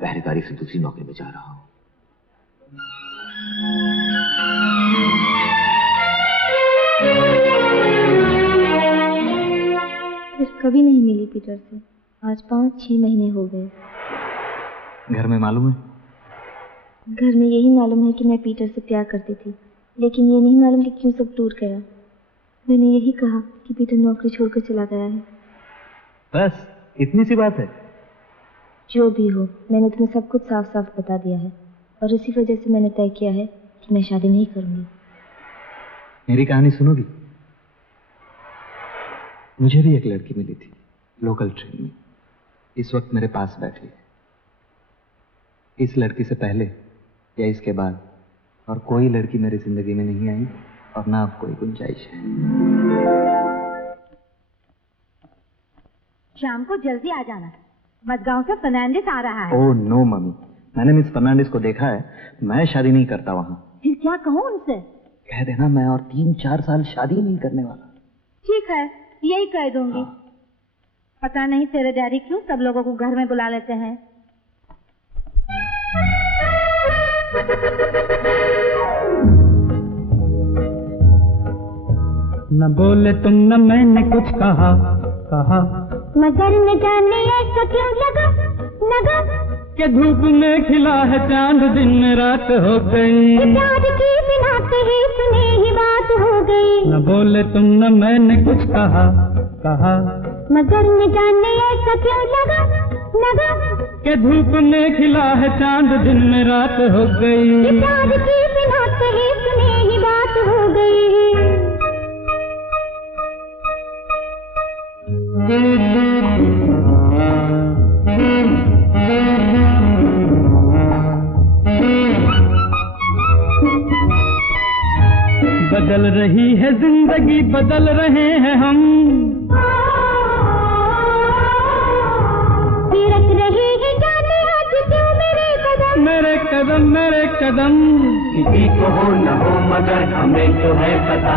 पहरेदारी से दूसरी नौकरी में जा रहा हूं। फिर कभी नहीं मिली पीटर से। आज 5-6 महीने हो गए। घर में मालूम है? घर में यही मालूम है कि मैं पीटर से प्यार करती थी, लेकिन ये नहीं मालूम कि क्यों सब टूट गया। मैंने यही कहा कि पीटर नौकरी छोड़कर चला गया है। बस इतनी सी बात है? जो भी हो, मैंने तुम्हें सब कुछ साफ साफ बता दिया है और इसी वजह से मैंने तय किया है कि मैं शादी नहीं करूंगी। मेरी कहानी सुनोगी? मुझे भी एक लड़की मिली थी लोकल ट्रेन में। इस वक्त मेरे पास बैठी है। इस लड़की से पहले या इसके बाद और कोई लड़की मेरी जिंदगी में नहीं आई और ना अब कोई गुंजाइश है। शाम को जल्दी आ जाना, मडगांव से फर्नांडिस आ रहा है। ओह नो मम्मी, मैंने मिस फर्नांडिस को देखा है, मैं शादी नहीं करता वहाँ। फिर क्या कहूँ उनसे? कह देना मैं और 3-4 साल शादी नहीं करने वाला। ठीक है, यही कह दूंगी। पता नहीं तेरे डैडी क्यों सब लोगों को घर में बुला लेते हैं। न बोले तुम न मैंने कुछ कहा, मगर न जाने ऐसा क्यों लगा कि धूप में खिला है चांद, दिन में रात हो गई। प्यार की बिना कही सुनी ही बात हो गई। न बोले तुम न मैंने कुछ कहा, मगर न जाने ऐसा क्यों लगा कि धूप में खिला है चांद, दिन में रात हो गई। प्यार की बिना कही सुनी ही बात हो गई। बदल रही है जिंदगी, बदल रहे हैं हम, थिरक रही है जाने आज क्यों मेरे कदम, मेरे कदम मेरे कदम। किसी को हो न हो मगर हमें तो है पता।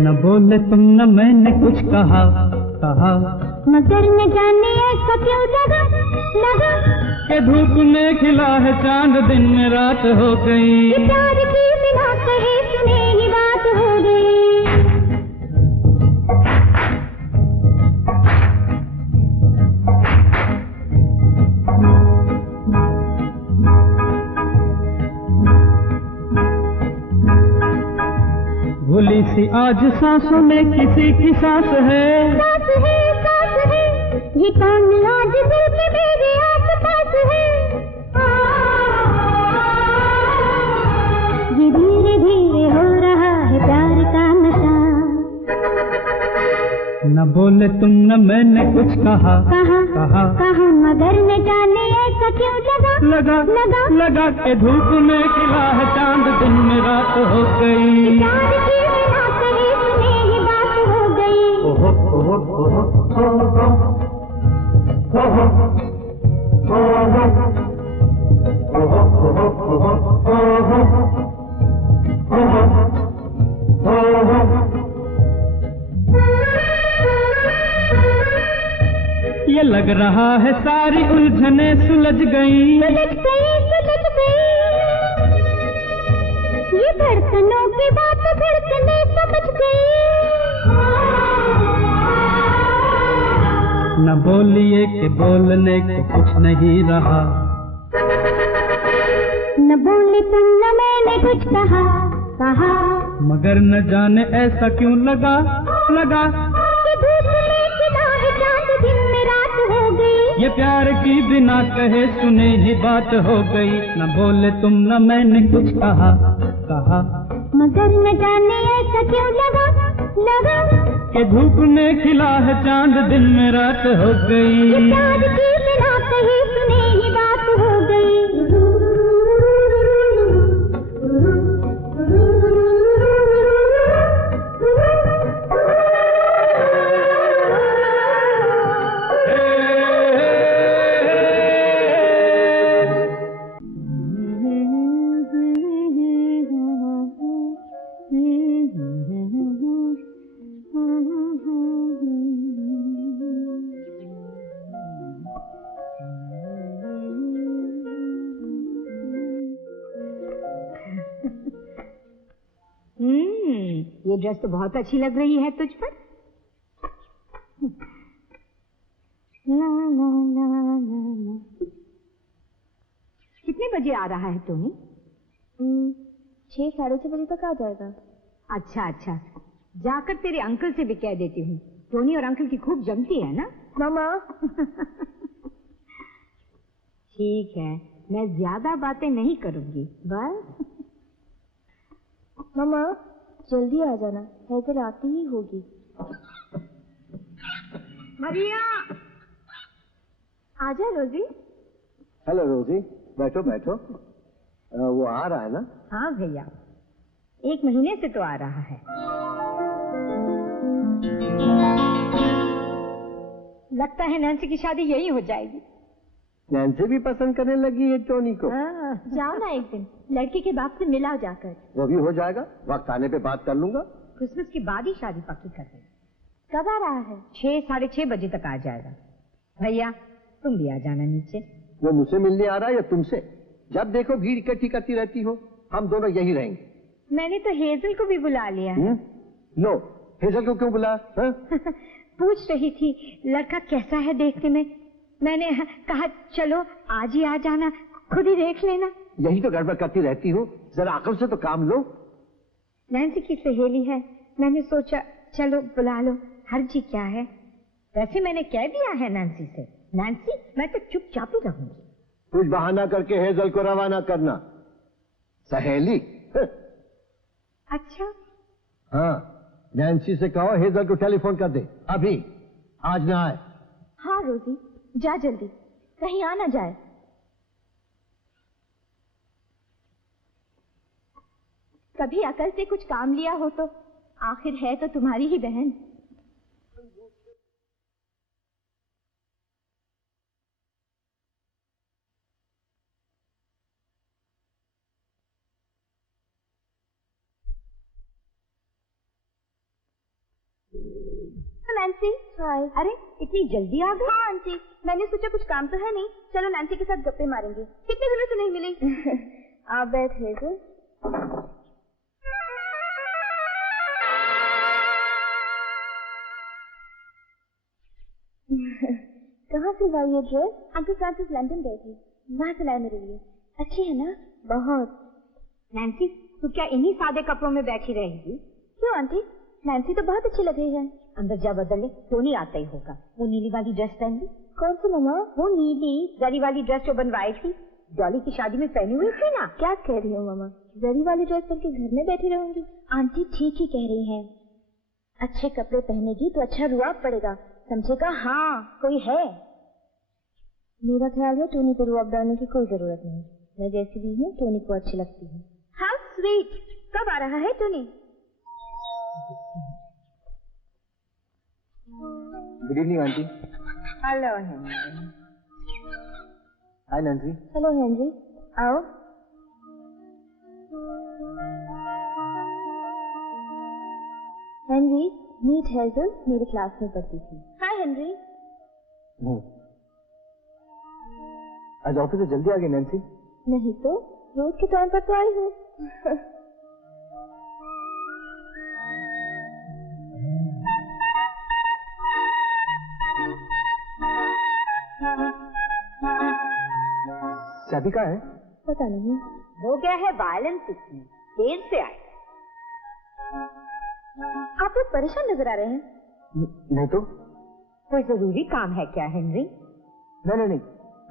न बोले तुम न मैंने कुछ कहा, मगर न जाने ऐसा क्यों लगा कि धूप में खिला है चांद, दिन में रात हो गई। प्यार की बिना कहे सुने ही बात हो गई। भूली सी आज सांसों में किसी की सांस है, सांस है, ये कौन आज दिल के मेरे आस पास है। ये धीरे धीरे हो रहा है प्यार का नशा। न बोले तुम न मैंने कुछ कहा, मगर न जाने ऐसा क्यों लगा के धूप में खिला है चांद, दिन में रात हो गई। प्यार की बिना कही सुनी ही बात हो गई। ये लग रहा है सारी उलझने सुलझ गई। ये धड़कनों की बात धड़कने समझ गई। न बोलिए कि बोलने को कुछ नहीं रहा, न बोले तुम न मैंने कुछ कहा, मगर न जाने ऐसा क्यों लगा कि धूप में खिला है चांद, दिन में रात हो गई। ये प्यार की बिना कहे सुने ही बात हो गई। न बोले तुम न मैंने कुछ कहा, मगर न जाने ऐसा क्यों लगा कि धूप में खिला है चांद, दिन में रात हो गई। ये प्यार की बिना कही सुनी ही बात हो गई। ये ड्रेस तो बहुत अच्छी लग रही है तुझ पर। ला ला ला ला ला। कितने बजे आ रहा है टोनी? 6 साढ़े 6 बजे तक आ जाएगा। अच्छा अच्छा, जाकर तेरे अंकल से भी कह देती हूँ। टोनी और अंकल की खूब जमती है ना मामा। ठीक है, मैं ज्यादा बातें नहीं करूंगी बस। मामा जल्दी आ जाना, हैदर आती ही होगी। मरिया, आजा रोजी। हेलो रोजी, बैठो बैठो। वो आ रहा है ना? हाँ भैया, 1 महीने से तो आ रहा है। लगता है नैन्सी की शादी यही हो जाएगी। नैन्सी भी पसंद करने लगी है टोनी को। जाओ ना एक दिन, लड़की के बाप से मिलाओ जाकर। वो भी हो जाएगा, वक्त आने पे बात कर लूंगा। क्रिसमस के बाद ही शादी पक्की कर देंगे। कब आ रहा है? 6 साढ़े 6 बजे तक आ जाएगा। भैया तुम भी आ जाना नीचे। वो मुझसे मिलने आ रहा है या तुमसे? जब देखो भीड़ इकट्ठी करती रहती हो। हम दोनों यही रहेंगे। मैंने तो हेजल को भी बुला लिया है। लो, हेजल को क्यों बुला? पूछ रही थी लड़का कैसा है देखने में। मैंने कहा चलो आज ही आ जाना, खुद ही देख लेना। यही तो गड़बड़ करती रहती हो, जरा अकल से तो काम लो। नैन्सी की सहेली है, मैंने सोचा चलो बुला लो, हर्जी क्या है। वैसे मैंने कह दिया है नैन्सी से, नैन्सी मैं तो चुपचाप ही रहूंगी। कुछ बहाना करके हेजल को रवाना करना। सहेली? अच्छा हाँ, नैन्सी से कहो हेजल को टेलीफोन कर दे अभी, आज ना आए। हाँ रोजी, जा जल्दी, कहीं आ ना जाए। कभी अकल से कुछ काम लिया हो तो, आखिर है तो तुम्हारी ही बहन। नैन्सी, हाय। अरे इतनी जल्दी आ गई? हाँ आंटी, मैंने सोचा कुछ काम तो है नहीं, चलो नैन्सी के साथ गप्पे मारेंगे, कितने दिनों से नहीं मिली। आप बैठ हेजल। कहाँ से लाई ये ड्रेस? अंकल फ्रांसिस लंदन गए थे, वहाँ से लाए मेरे लिए। अच्छी है ना? बहुत। नैन्सी तू क्या इन्हीं सादे कपड़ों में बैठी रहेगी? क्यों आंटी, नैन्सी तो बहुत अच्छी लग रही है। अंदर जा बदल ले, टोनी आता ही होगा। वो नीली वाली ड्रेस पहन ली। कौन सी मम्मा? वो नीली जरी वाली ड्रेस जो बनवाई थी, डॉली की शादी में पहनी हुई थी ना। क्या कह रही हो मम्मा, जरी वाली ड्रेस पहन के घर में बैठी रहूंगी? आंटी ठीक ही कह रही हैं, अच्छे कपड़े पहनेगी तो अच्छा रुआब पड़ेगा, समझेगा? हाँ कोई है। मेरा ख्याल है टोनी को रुआब डालने की कोई जरूरत नहीं, मैं जैसी भी हूँ टोनी को अच्छी लगती हूँ। How sweet. कब आ रहा है Tony? Good evening aunty. Hello Henry. Hi Nancy. Hello Henry, आओ। हेनरी, मीट हेजल, मेरे क्लास में पढ़ती थी। हाय हेनरी। आज ऑफिस से जल्दी आ गई नैन्सी? नहीं तो, रोज के टाइम पर तो आई हूँ। शादी का है? पता नहीं। हो गया है वायलेंस सीखने, देर से आए। आप लोग परेशान नजर आ रहे हैं। नहीं तो। कोई जरूरी काम है क्या हेनरी? नहीं,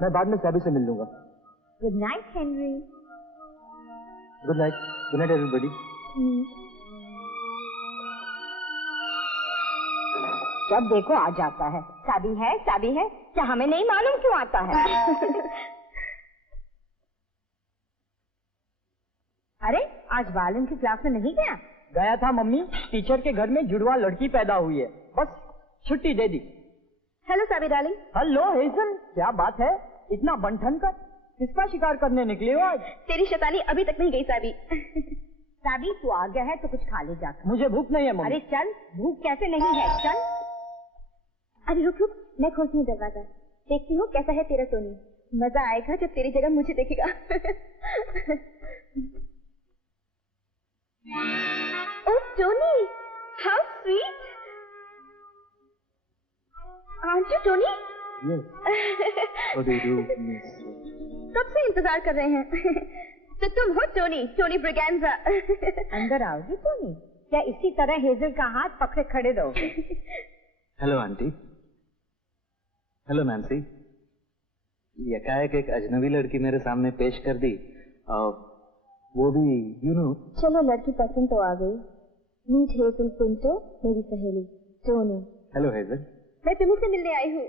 मैं बाद में सैबी से मिल लूंगा। Good night Henry. Good night everybody. जब देखो आ जाता है, साबी है, क्या हमें नहीं मालूम क्यों आता है? अरे आज बालन की क्लास में नहीं गया? गया था मम्मी, टीचर के घर में जुड़वा लड़की पैदा हुई है, बस छुट्टी दे दी। Hello Sabi darling. Hello Hazel, क्या बात है, इतना बंठन कर, किसका शिकार करने निकले हो आज? तेरी शैतानी अभी तक नहीं गई साबी। साबी तू आ गया है तो कुछ खा ले जाकर। मुझे भूख नहीं है मम्मी। अरे चल, भूख कैसे नहीं है, चल। अरे रुक, मैं खोलती हूँ दरवाजा, देखती हूँ कैसा है तेरा टोनी। मजा आएगा जब तेरी जगह मुझे देखेगा। Oh Tony, how sweet. Aren't you Tony? कब से इंतजार कर रहे हैं। तो तुम हो टोनी ब्रिगेंजा। अंदर आओगी टोनी? क्या इसी तरह हेजल का हाथ पकड़े खड़े रहोगे? Hello aunty. Hello Nancy. यकायक एक अजनबी लड़की मेरे सामने पेश कर दी, वो भी चलो लड़की पसंद तो आ गई। मीट हेजल पिंटो, मेरी सहेली टोनी। Hello hazel. मैं तुम्हीं से मिलने आई हूँ।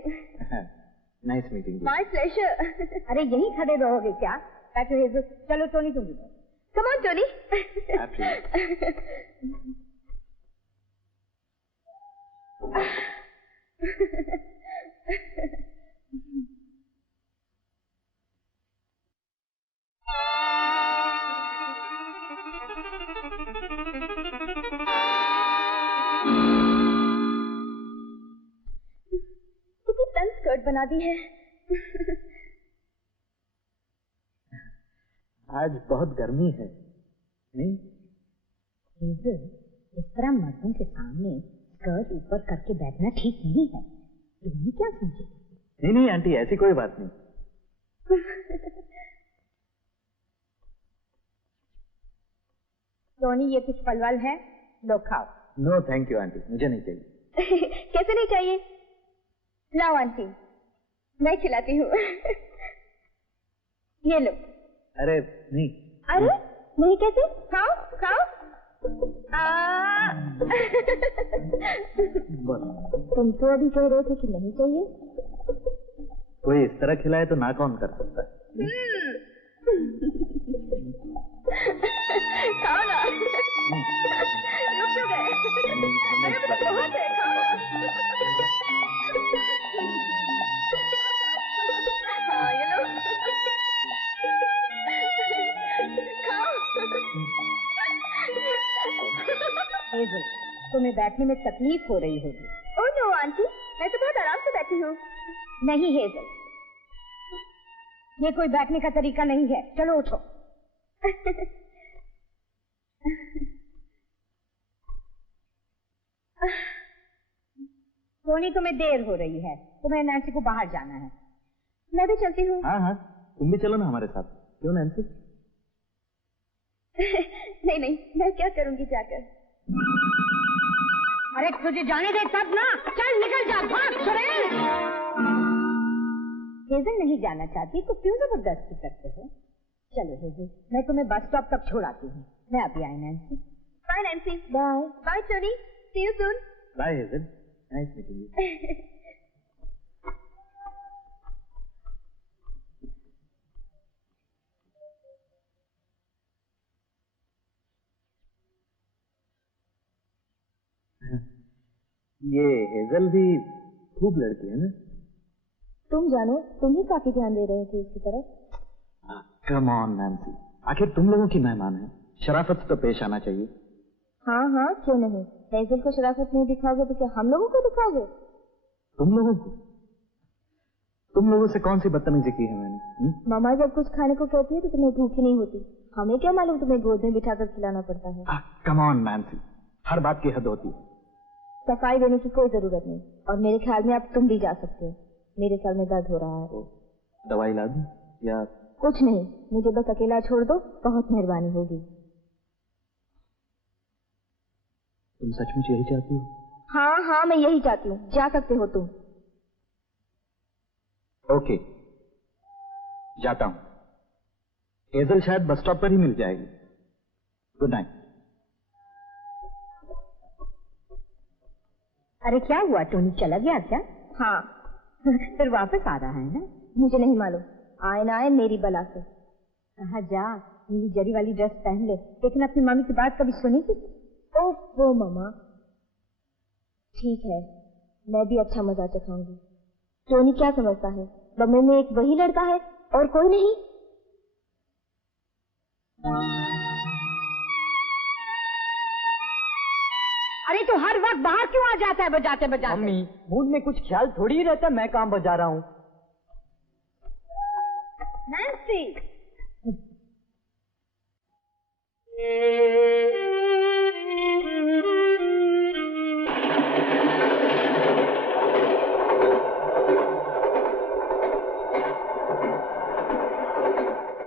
Nice meeting. My pleasure. अरे यहीं खड़े रहोगे क्या? बैठो हेजल। चलो टोनी तुम भी। Come on Tony. कितनी तंग स्कर्ट बना दी है। आज बहुत गर्मी है नहीं? हेजल, इस तरह मर्दों के सामने स्कर्ट ऊपर करके बैठना ठीक नहीं है। तुम्हें क्या समझे? नहीं नहीं आंटी, ऐसी कोई बात नहीं। टोनी, ये कुछ फलवल है, लो खाओ। नो थैंक यू आंटी, मुझे नहीं चाहिए। कैसे नहीं चाहिए? लाओ आंटी, मैं खिलाती हूँ। ये लो। अरे नहीं। अरे नहीं कैसे? खाओ खाओ। तुम तो अभी कह रहे थे कि नहीं चाहिए। कोई इस तरह खिलाए तो ना कौन कर सकता है। खाओ ना। रुक क्यों गए? अरे बेटा बहुत है, खाओ ना। हाँ ये लो। खाओ। हेजल, तुम्हें बैठने में तकलीफ हो रही होगी। ओह नो आंटी, मैं तो बहुत आराम से बैठी हूँ। नहीं हेजल, ये कोई बैठने का तरीका नहीं है। चलो उठो। टोनी, तुम्हें देर हो रही है, तुम्हें नैन्सी को बाहर जाना है। मैं भी चलती हूँ। हाँ हाँ, तुम भी चलो ना हमारे साथ। क्यों नैन्सी? नहीं नहीं, मैं क्या करूंगी जाकर। अरे तुझे जाने दे तब ना। चल निकल जा, भाग सुरेश। हेजल नहीं जाना चाहती तो क्यों जबरदस्ती करते हो? चलो हेजल, मैं तुम्हें बस स्टॉप तक छोड़ आती हूँ। मैं अभी आई Nancy. Bye Nancy. Bye bye Tony, see you soon. Bye Hazel, nice meeting you. ये हेजल भी खूब लड़की है ना? तुम जानो, तुम ही काफी ध्यान दे रहे थे उसकी तरफ। कम ऑन नैन्सी, आखिर तुम लोगों की मेहमान है, शराफत से तो पेश आना चाहिए। हाँ हाँ, क्यों नहीं। हेजल को शराफत नहीं दिखाओगे तो क्या हम लोगों को दिखाओगे? तुम लोगों को? तुम लोगों से कौन सी बदतमीजी की है मैंने? मामा जब कुछ खाने को कहती है तो तुम्हें भूख ही नहीं होती। हमें क्या मालूम तुम्हें गोद में बिठाकर खिलाना पड़ता है। कम ऑन नैन्सी, हर बात की हद होती है। सफाई देने की कोई जरूरत नहीं, और मेरे ख्याल में अब तुम भी जा सकते हो। मेरे सर में दर्द हो रहा है। दवाई ला दूं या? कुछ नहीं, मुझे बस अकेला छोड़ दो, बहुत मेहरबानी होगी। तुम सचमुच यही चाहती हो? हाँ हाँ, मैं यही चाहती हूँ। जा सकते हो तुम। ओके, जाता हूं। हेजल शायद बस स्टॉप पर ही मिल जाएगी। Good night. अरे क्या हुआ, टोनी चला गया क्या? हाँ। फिर वापस आ रहा है ना? मुझे नहीं मालूम, आए ना आए मेरी बला से। कहा जा, नीली जरी वाली ड्रेस पहन ले। लेकिन अपनी मम्मी की बात कभी सुनी थी? ओह वो मामा, ठीक है, मैं भी अच्छा मजा चखाऊंगी। टोनी क्या समझता है, बम्बई में एक वही लड़का है और कोई नहीं? अरे तो हर वक्त बाहर क्यों आ जाता है बजाते बजाते? मम्मी, मूड में कुछ ख्याल थोड़ी ही रहता, मैं काम बजा रहा हूँ। नैन्सी,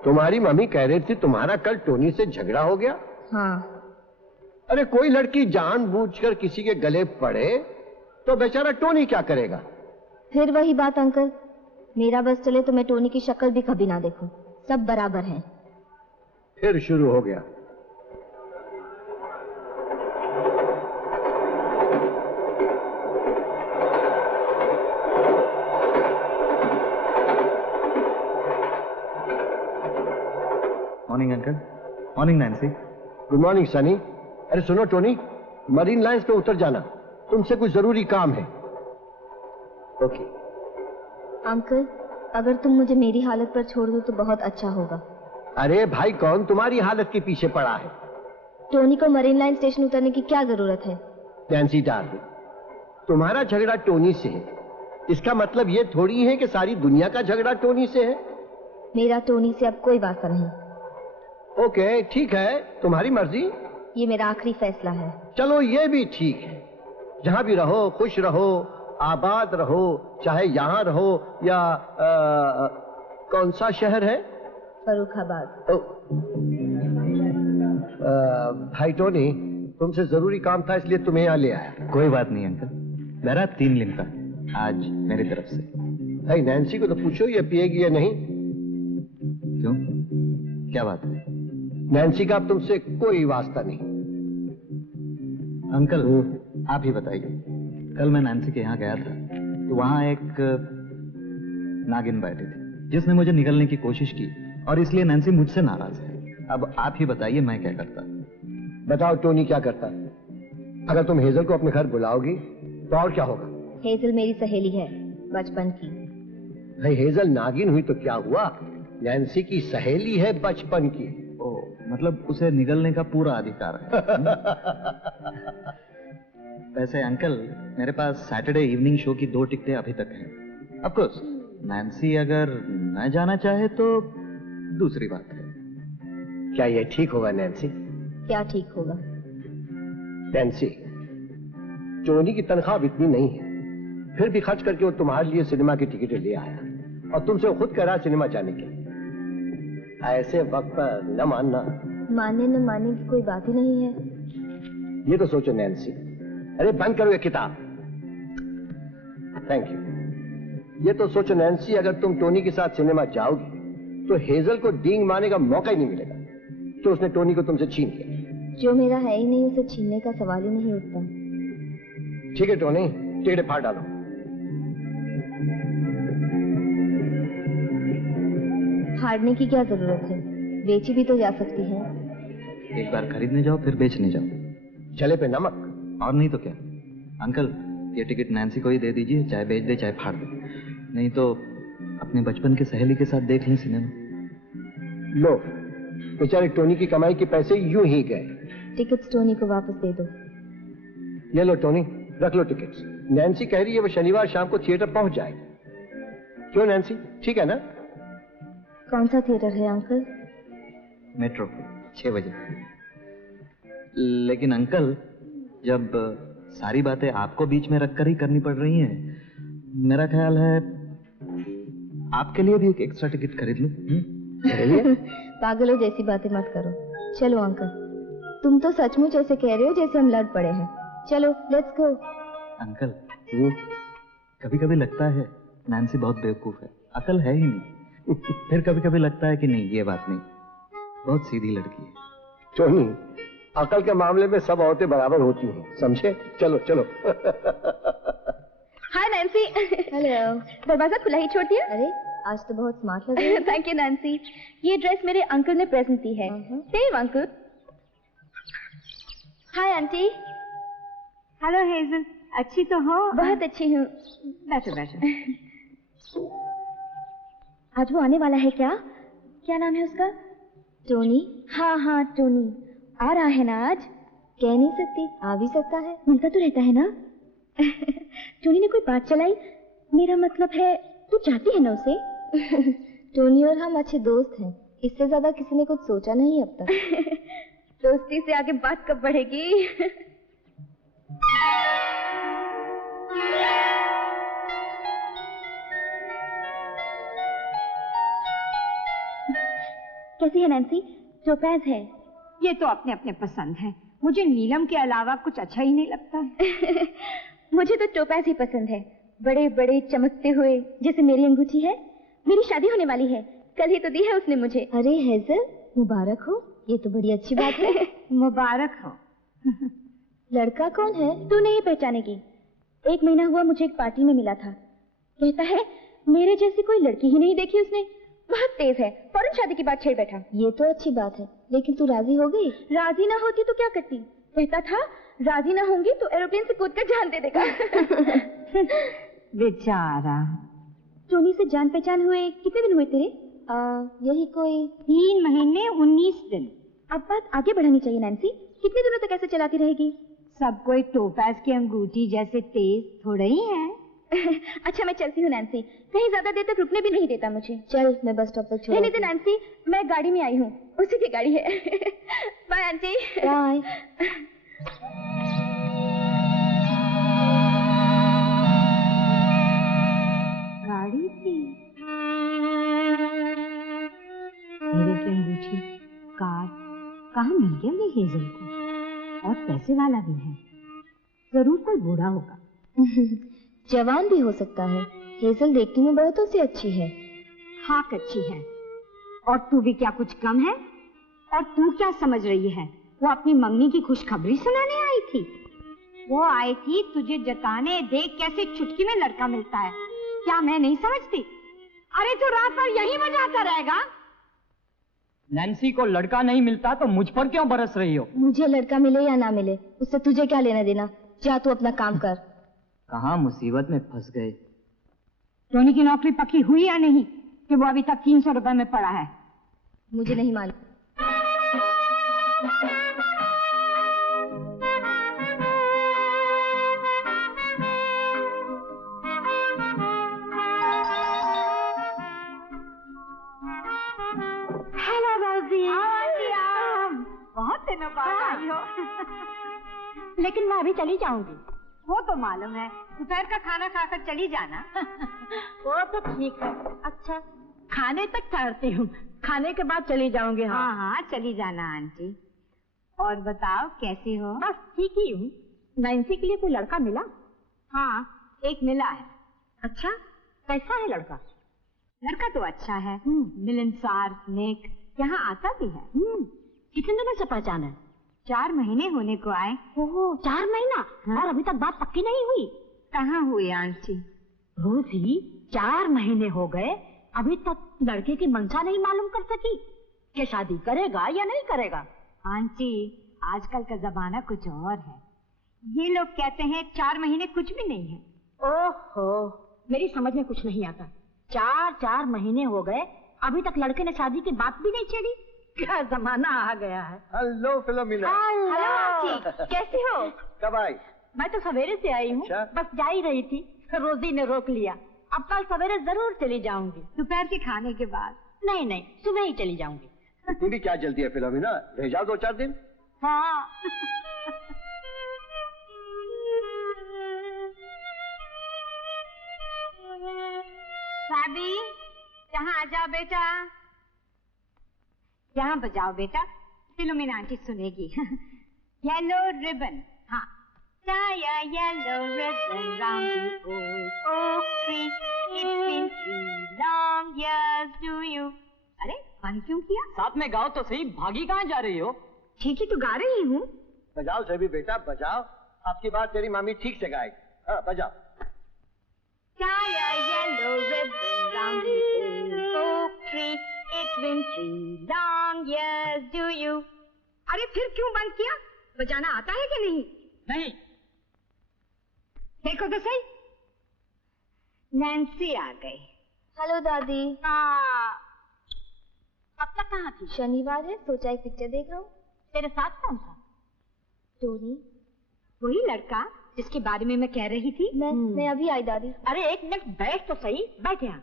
तुम्हारी मम्मी कह रही थी तुम्हारा कल टोनी से झगड़ा हो गया। हाँ। अरे कोई लड़की जानबूझकर किसी के गले पड़े तो बेचारा टोनी क्या करेगा? फिर वही बात अंकल, मेरा बस चले तो मैं टोनी की शक्ल भी कभी ना देखूं, सब बराबर हैं। फिर शुरू हो गया। Uncle. Morning Nancy. Good morning Sunny. अरे सुनो टोनी, मरीन लाइंस पे उतर जाना, तुमसे कुछ जरूरी काम है। ओके। अंकल, अगर तुम मुझे मेरी हालत पर छोड़ दो तो बहुत अच्छा होगा। अरे भाई, कौन तुम्हारी हालत के पीछे पड़ा है? टोनी को मरीन लाइन स्टेशन उतरने की क्या जरूरत है? नैन्सी डार्लिंग, तुम्हारा झगड़ा टोनी से है, इसका मतलब ये थोड़ी है कि सारी दुनिया का झगड़ा टोनी से है। मेरा टोनी से अब कोई वास्ता नहीं। ओके ठीक है, तुम्हारी मर्जी। ये मेरा आखिरी फैसला है। चलो ये भी ठीक है। जहां भी रहो खुश रहो, आबाद रहो, चाहे यहां रहो या कौन सा शहर है? फर्रुखाबाद। भाई टोनी, तुमसे जरूरी काम था इसलिए तुम्हें यहाँ ले आया। कोई बात नहीं अंकल, मेरा 3 दिन का आज मेरी तरफ से। भाई नैन्सी को तो पूछो ये पिएगी या नहीं। क्यों, क्या बात है? नैन्सी का अब तुमसे कोई वास्ता नहीं। अंकल आप ही बताइए, कल मैं नैन्सी के यहाँ गया था तो वहां एक नागिन बैठी थी जिसने मुझे निगलने की कोशिश की और इसलिए नैन्सी मुझसे नाराज है। अब आप ही बताइए मैं क्या करता? बताओ टोनी क्या करता? अगर तुम हेजल को अपने घर बुलाओगी तो और क्या होगा? हेजल मेरी सहेली है, बचपन की। भाई हेजल नागिन हुई तो क्या हुआ, नैन्सी की सहेली है बचपन की। ओ, मतलब उसे निगलने का पूरा अधिकार है। वैसे अंकल, मेरे पास सैटरडे इवनिंग शो की 2 टिकटें अभी तक हैं। ऑफ कोर्स नैन्सी अगर न जाना चाहे तो दूसरी बात है। क्या ये ठीक होगा नैन्सी? क्या ठीक होगा? नैन्सी, टोनी की तनख्वाह अब इतनी नहीं है, फिर भी खर्च करके वो तुम्हारे लिए सिनेमा की टिकटें ले आया और तुमसे खुद कह रहा सिनेमा जाने के लिए। ऐसे वक्त पर न मानना। मानने न मानने की कोई बात ही नहीं है। ये तो सोचो नैन्सी। अरे बंद करो ये किताब। Thank you. ये तो सोचो नैन्सी, अगर तुम टोनी के साथ सिनेमा जाओगी तो हेजल को डींग मारने का मौका ही नहीं मिलेगा तो उसने टोनी को तुमसे छीन लिया। जो मेरा है ही नहीं उसे छीनने का सवाल ही नहीं उठता। ठीक है टोनी, टिकटें फाड़ डालो। फाड़ने की क्या जरूरत है, बेची भी तो जा सकती है। एक बार खरीदने जाओ फिर बेचने जाओ। चले पे नमक। और नहीं तो क्या। अंकल, ये टिकट नैन्सी को ही दे दीजिए, चाहे बेच दे चाहे फाड़ दे, नहीं तो अपने बचपन के सहेली के साथ देख लें सिनेमा। लो, बेचारे टोनी की कमाई के पैसे यूं ही गए। टिकट्स टोनी को वापस दे दो। ये लो टोनी, रख लो टिकट्स। नैन्सी कह रही है वो शनिवार शाम को थिएटर पहुंच जाएगी। क्यों नैन्सी, ठीक है ना? कौन सा थिएटर है अंकल? मेट्रो, 6 बजे। लेकिन अंकल, जब सारी बातें आपको बीच में रखकर ही करनी पड़ रही हैं, मेरा ख्याल है आपके लिए भी एक एक्स्ट्रा टिकट खरीद लूं। पागलों जैसी बातें मत करो। चलो अंकल, तुम तो सचमुच ऐसे कह रहे हो जैसे हम लड़ पड़े हैं। चलो लेट्स गो। अंकल, कभी कभी लगता है नैन्सी बहुत बेवकूफ है, अकल है ही नहीं। फिर कभी कभी लगता है कि नहीं, ये बात नहीं, बहुत सीधी लड़की है। टोनी, अकल के मामले में सब औरतें बराबर होती हैं, समझे? चलो चलो। हाय नैन्सी। हेलो। दरवाजा खुला ही छोड़ दिया? अरे आज तो बहुत स्मार्ट लग रही है। Thank you Nancy. ये ड्रेस मेरे अंकल ने प्रेजेंट की है। Same uncle. Hi aunty. Hello hazel, अच्छी तो हो? बहुत अच्छी हूँ। बैठो बैठो। आज वो आने वाला है क्या? क्या नाम है उसका? टोनी। हाँ हाँ टोनी। आ रहा है ना आज? कह नहीं सकती, आ भी सकता है। मिलता तो रहता है ना? टोनी ने कोई बात चलाई, मेरा मतलब है तू चाहती है ना उसे? टोनी और हम अच्छे दोस्त हैं, इससे ज्यादा किसी ने कुछ सोचा नहीं अब तक। दोस्ती से आगे बात कब बढ़ेगी? कैसी है नैन्सी? टोपैज है। ये तो अपने अपने पसंद है, मुझे नीलम के अलावा कुछ अच्छा ही नहीं लगता है। मुझे तो टोपैज ही पसंद है, बड़े बड़े चमकते हुए, जैसे मेरी अंगूठी है। मेरी शादी होने वाली है, कल ही तो दी है उसने मुझे। अरे हेजल, मुबारक हो, ये तो बड़ी अच्छी बात है। मुबारक हो। लड़का कौन है? तू नहीं पहचानेगी। 1 महीना हुआ मुझे एक पार्टी में मिला था। कहता है मेरे जैसी कोई लड़की ही नहीं देखी उसने, बहुत तेज है, फौरन शादी की बात छेड़ बैठा। ये तो अच्छी बात है, लेकिन तू राजी हो गई? राजी ना होती तो क्या करती? कहता था राजी ना होंगी तो एरोप्लेन से कूद कर जान दे देगा। बेचारा। टोनी से जान पहचान हुए कितने दिन हुए तेरे? यही कोई 3 महीने 19 दिन। अब बात आगे बढ़ानी चाहिए नैन्सी। कितने दिनों तक ऐसे चलाती रहेगी? सब कोई टोपाज की अंगूठी जैसे तेज थोड़ा ही है। अच्छा मैं चलती हूँ नैन्सी, कहीं ज्यादा देर तक रुकने भी नहीं देता मुझे। चल मैं बस स्टॉप पर छोड़। नहीं नहीं नैन्सी, मैं गाड़ी में आई हूँ, उसी की गाड़ी है। Bye aunty. बाय। गाड़ी थी, मेरे की अंगूठी, कार, कहाँ मिल गया ये हेजल को? और पैसे वाला भी है, जरूर कोई बूढ़ा होगा। जवान भी हो सकता है। हेजल देखने में बहुतों से अच्छी है। हाँ अच्छी है, और तू भी क्या कुछ कम है? और तू क्या समझ रही है, वो अपनी मंगनी की खुशखबरी सुनाने आई थी? वो आई थी तुझे जताने, देख कैसे चुटकी में लड़का मिलता है। क्या मैं नहीं समझती? अरे तू रात भर यही बजाता रहेगा? नैन्सी को लड़का नहीं मिलता तो मुझ पर क्यों बरस रही हो? मुझे लड़का मिले या ना मिले उससे तुझे क्या लेना देना। जा तू अपना काम कर। कहाँ मुसीबत में फंस गए। टोनी की नौकरी पक्की हुई या नहीं कि वो अभी तक 300 रुपए में पड़ा है? मुझे नहीं मालूम। हेलो रोजी। बहुत दिनों बाद आई हो। लेकिन मैं अभी चली जाऊंगी। वो तो मालूम है, दोपहर का खाना खाकर चली जाना। वो तो ठीक है। अच्छा खाने तक ठहरती हूँ, खाने के बाद चली जाऊंगी। हाँ हाँ चली जाना आंटी। और बताओ कैसे हो? बस ठीक ही हूँ। नैन्सी के लिए कोई लड़का मिला? हाँ एक मिला है। अच्छा कैसा है लड़का? लड़का तो अच्छा है, मिलनसार, नेक, यहाँ आता भी है। कितने दिनों से पहचान है? 4 महीने होने को आए। ओह 4 महीना। हाँ? और अभी तक बात पक्की नहीं हुई? कहाँ हुई आंटी? रोजी 4 महीने हो गए, अभी तक लड़के की मंशा नहीं मालूम कर सकी कि शादी करेगा या नहीं करेगा। आंटी आजकल का जमाना कुछ और है। ये लोग कहते हैं 4 महीने कुछ भी नहीं है। ओहो मेरी समझ में कुछ नहीं आता। 4 महीने हो गए, अभी तक लड़के ने शादी की बात भी नहीं छेड़ी। क्या जमाना आ गया है। Hello Philomena. हेलो आंटी, कैसी हो? कब आई? मैं तो सवेरे से आई हूँ। बस जा ही रही थी, रोजी ने रोक लिया। अब कल सवेरे जरूर चली जाऊंगी। दोपहर के खाने के बाद? नहीं नहीं सुबह ही चली जाऊंगी। इतनी भी क्या जल्दी है फिलोमिना, रह जाओ 2-4 दिन। हाँ भाभी यहाँ आ जाओ बेटा, यहाँ बजाओ बेटा, फिलोमिना आंटी सुनेगी। येलो रिबन, हाँ। Tie a yellow ribbon round the old oak tree. It's been 3 long years to you. अरे बंद क्यों किया? साथ में गाओ तो सही, भागी कहाँ जा रही हो? ठीक ही तो गा रही हूँ। बजाओ सभी बेटा बजाओ, आपकी बात तेरी मामी ठीक से गाएगी। हाँ बजाओ। Tie a yellow ribbon round the old oak tree. It's been 3 long years to you. अरे फिर क्यों बंद किया? बजाना आता है कि नहीं? नहीं। देखो तो सही, नैन्सी आ गई। हेलो दादी। अब तक कहाँ थी? शनिवार है, सोचा एक पिक्चर देख आऊं। तेरे साथ कौन था? टोनी। वही लड़का जिसके बारे में मैं कह रही थी। मैं अभी आई दादी। अरे 1 मिनट बैठ तो सही, बैठ यहाँ।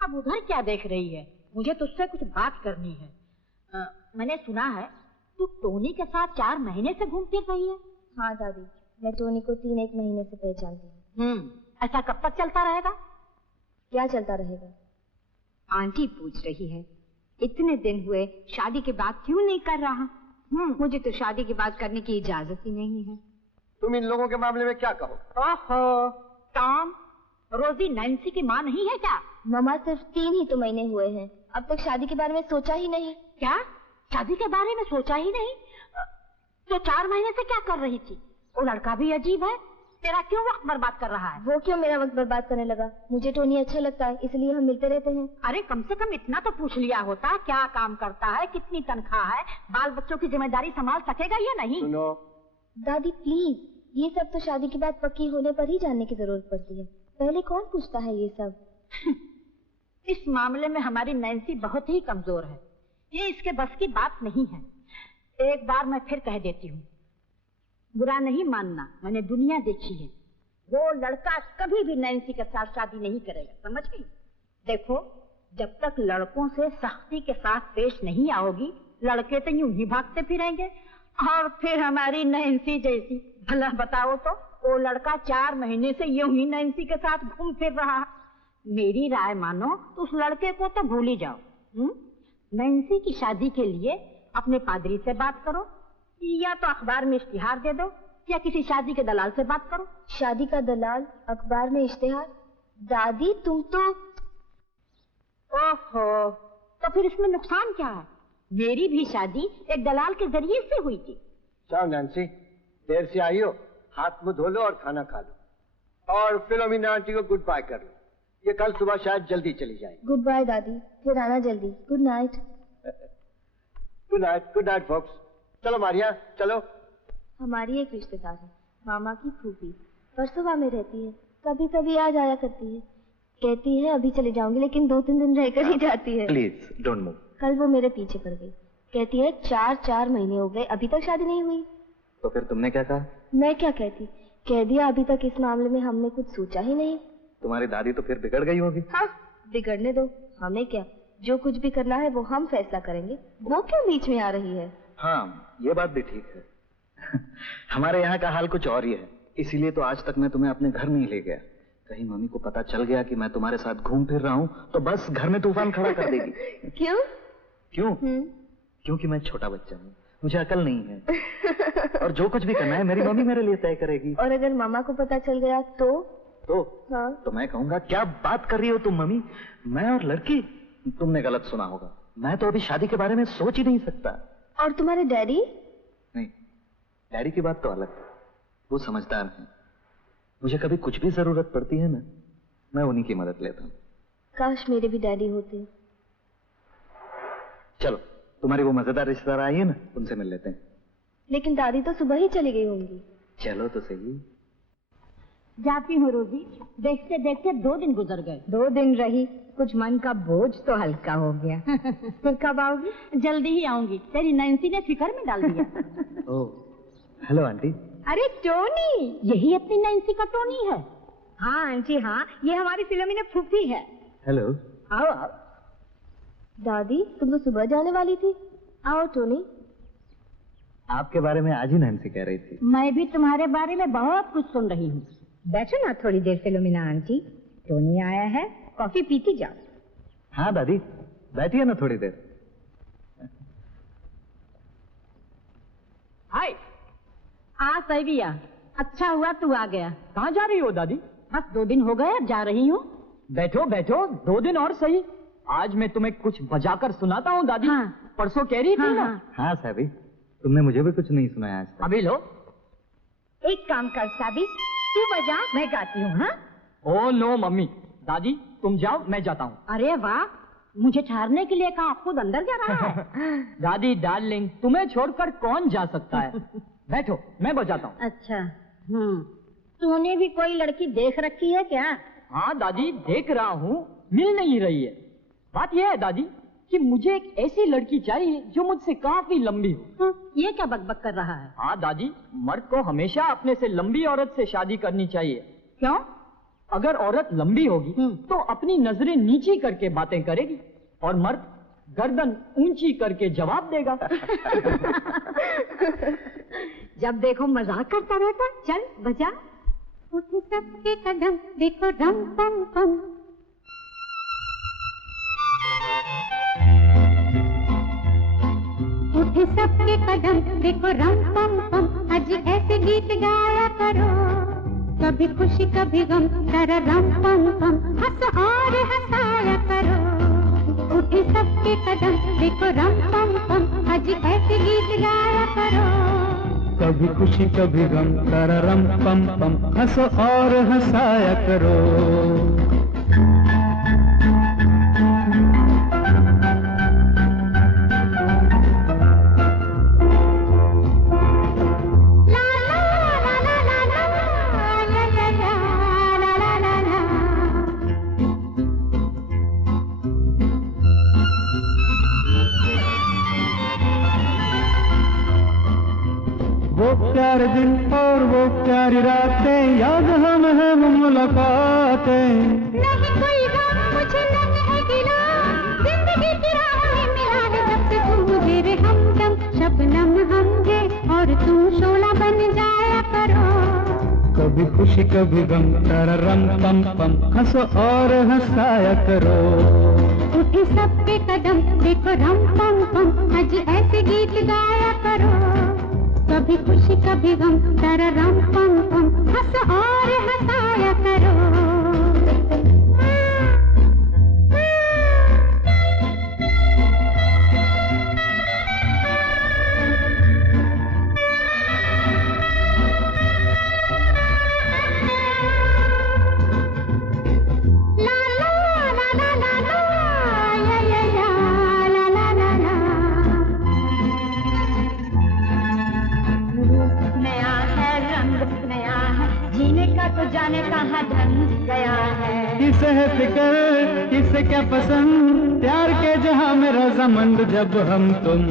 अब उधर क्या देख रही है? मुझे तुझसे कुछ बात करनी है। मैंने सुना है तू टोनी के साथ 4 महीने से घूम फिर रही है। हाँ दादी, मैं टोनी को 3-1 महीने से पहचानती हूँ। ऐसा कब तक चलता रहेगा? क्या चलता रहेगा? आंटी पूछ रही है, इतने दिन हुए शादी के बाद क्यों नहीं कर रहा? मुझे तो शादी की बात करने की इजाजत ही नहीं है। तुम इन लोगों के मामले में क्या कहो? ओहो टॉम, रोजी नैन्सी की माँ नहीं है क्या? मामा सिर्फ 3 ही तो महीने हुए हैं, अब तक शादी के बारे में सोचा ही नहीं। क्या शादी के बारे में सोचा ही नहीं? तो 4 महीने से क्या कर रही थी? वो लड़का भी अजीब है, तेरा क्यों वक्त बर्बाद कर रहा है? वो क्यों मेरा वक्त बर्बाद करने लगा? मुझे टोनी अच्छा लगता है, इसलिए हम मिलते रहते हैं। अरे कम से कम इतना तो पूछ लिया होता, क्या काम करता है, कितनी तनख्वाह है, बाल बच्चों की जिम्मेदारी संभाल सकेगा या नहीं? सुनो दादी प्लीज, ये सब तो शादी के बाद पक्की होने पर ही जानने की जरूरत पड़ती है। पहले कौन पूछता है ये सब? इस मामले में हमारी नैन्सी बहुत ही कमजोर है, ये इसके बस की बात नहीं है। एक बार मैं फिर कह देती हूँ, बुरा नहीं मानना, मैंने दुनिया देखी है, वो लड़का कभी भी नैन्सी के साथ शादी नहीं करेगा, समझ गई? देखो, जब तक लड़कों से सख्ती के साथ पेश नहीं आओगी, लड़के तो यूं ही भागते फिरेंगे। और फिर हमारी नैन्सी जैसी, भला बताओ तो, वो लड़का 4 महीने से यूं ही नैन्सी के साथ घूम फिर रहा। मेरी राय मानो तो उस लड़के को तो भूल ही जाओ। नैन्सी की शादी के लिए अपने पादरी से बात करो, या तो अखबार में इश्तिहार दे दो, या किसी शादी के दलाल से बात करो। शादी का दलाल, अखबार में इश्तिहार? दादी तुम तो... ओहो, तो फिर इसमें नुकसान क्या है? मेरी भी शादी एक दलाल के जरिए से हुई थी। जाओ नैन्सी, देर से आई हो, हाथ मुंह धो लो और खाना खा लो, और फिलोमिना आंटी को गुड बाय कर लो, ये कल सुबह शायद जल्दी चली जाए। गुड बाय दादी, फिर आना जल्दी। Good night. Good night Fox. चलो मारिया, चलो। हमारी एक रिश्तेदार है, मामा की फूफी, परसों में रहती है, कभी कभी आ जाया करती है। कहती है अभी चले जाऊंगी, लेकिन 2-3 दिन रहकर ही जाती है। Please don't move. कल वो मेरे पीछे पड़ गई, कहती है 4 महीने हो गए अभी तक शादी नहीं हुई। तो फिर तुमने क्या कहा? मैं क्या कहती, कह दिया अभी तक इस मामले में हमने कुछ सोचा ही नहीं। तुम्हारी दादी तो फिर बिगड़ गई होगी। हाँ, बिगड़ने दो, हमें क्या, जो कुछ भी करना है वो हम फैसला करेंगे, वो क्यों बीच में आ रही है? हाँ, ये बात भी ठीक है। हमारे यहाँ का हाल कुछ और ही है, इसीलिए तो आज तक मैं तुम्हें अपने घर नहीं ले गया। कहीं मम्मी को पता चल गया कि मैं तुम्हारे साथ घूम फिर रहा हूँ तो बस घर में तूफान खड़ा कर देगी। क्यों? क्योंकि मैं छोटा बच्चा हूँ, मुझे अकल नहीं है, और जो कुछ भी करना है मेरी मम्मी मेरे लिए तय करेगी। और अगर मामा को पता चल गया तो? हाँ? तो मैं कहूँगा क्या बात कर रही हो तुम मम्मी, मैं और लड़की? तुमने गलत सुना होगा, मैं तो अभी शादी के बारे में सोच ही नहीं सकता। और तुम्हारे डैडी? नहीं, डैडी की बात तो अलग है, वो समझदार हैं। मुझे कभी कुछ भी जरूरत पड़ती है ना, मैं उन्हीं की मदद लेता हूँ। काश मेरे भी डैडी होते। चलो, तुम्हारी वो मजेदार रिश्तेदार आई है ना, उनसे मिल लेते हैं। लेकिन दादी तो सुबह ही चली गई होंगी। चलो तो सही। जाती हूँ रोजी, देखते देखते 2 दिन गुजर गए। 2 दिन रही, कुछ मन का बोझ तो हल्का हो गया। फिर कब आओगी? जल्दी ही आऊंगी, तेरी नैन्सी ने फिक्र में डाल दिया। ओह, हेलो आंटी। अरे टोनी, यही अपनी नैन्सी का टोनी है। हाँ आंटी हाँ, ये हमारी फिलोमिना फूफी है। हेलो। आओ आओ। दादी तुम तो सुबह जाने वाली थी, आओ टोनी। आपके बारे में आज ही नैन्सी कह रही थी। मैं भी तुम्हारे बारे में बहुत कुछ सुन रही हूँ। बैठो ना थोड़ी देर फिलोमिना आंटी, टोनी आया है, कॉफी पीती जाओ। हाँ दादी, बैठिए ना थोड़ी देर। हाय। सैविया, अच्छा हुआ तू आ गया। कहाँ जा रही हो दादी? बस 2 दिन हो गए, जा रही हूँ। बैठो बैठो, 2 दिन और सही। आज मैं तुम्हें कुछ बजाकर सुनाता हूँ दादी। हाँ। परसों कह रही थी ना। हाँ साहबी, तुमने मुझे भी कुछ नहीं सुनाया आज तक। अभी लो। एक काम कर साबी, तू बजा, मैं गाती हूँ। हाँ? ओ नो मम्मी, दादी तुम जाओ, मैं जाता हूँ। अरे वाह, मुझे ठहरने के लिए कहा, खुद अंदर जा रहा है। दादी डार्लिंग, तुम्हें छोड़कर कौन जा सकता है? बैठो, मैं बजाता हूँ। अच्छा, तूने भी कोई लड़की देख रखी है क्या? हाँ दादी, देख रहा हूँ, मिल नहीं रही है। बात यह है दादी कि मुझे एक ऐसी लड़की चाहिए जो मुझसे काफी लंबी हो। ये क्या बकबक कर रहा है? हाँ दादी, मर्द को हमेशा अपने से लंबी औरत से शादी करनी चाहिए। क्यों? अगर औरत लंबी होगी तो अपनी नजरें नीची करके बातें करेगी, और मर्द गर्दन ऊंची करके जवाब देगा। जब देखो मजाक करता रहता। चल बजा। उठे सबके कदम देखो रम पम पम, उठे सबके कदम देखो रम पम पम, आज ऐसे गीत गाया करो, कभी खुशी कभी गम, तेरा रम पम पम, हंस और हंसाया करो। उठे सबके कदम देखो रम पम पम, आज ऐसे गीत गाया करो, कभी खुशी कभी गम, तररम पम पम, हंसो और हंसाया करो। वो प्यारे दिन और वो प्यारी रातें, याद हम है वो मुलाकातें। नहीं कोई गम मुझे नहीं है गिला, जिंदगी की राह में मिला है जब से तुम मुझे रे हमदम। शबनम हमगे और तुम शोला बन जाया करो। कभी खुशी कभी गम, तररम पम पम, हंसो और हंसाया करो। उठे सबके कदम देखो रम पम पम, आज ऐसे गीत गाया करो। कभी खुशी कभी गम, तररम पम पम, हंस और हंसाया करो। तो जाने कहाँ ढंग गया है। किसे है फिक्र किसे क्या पसंद, प्यार के जहां में रजामंद जब हम तुम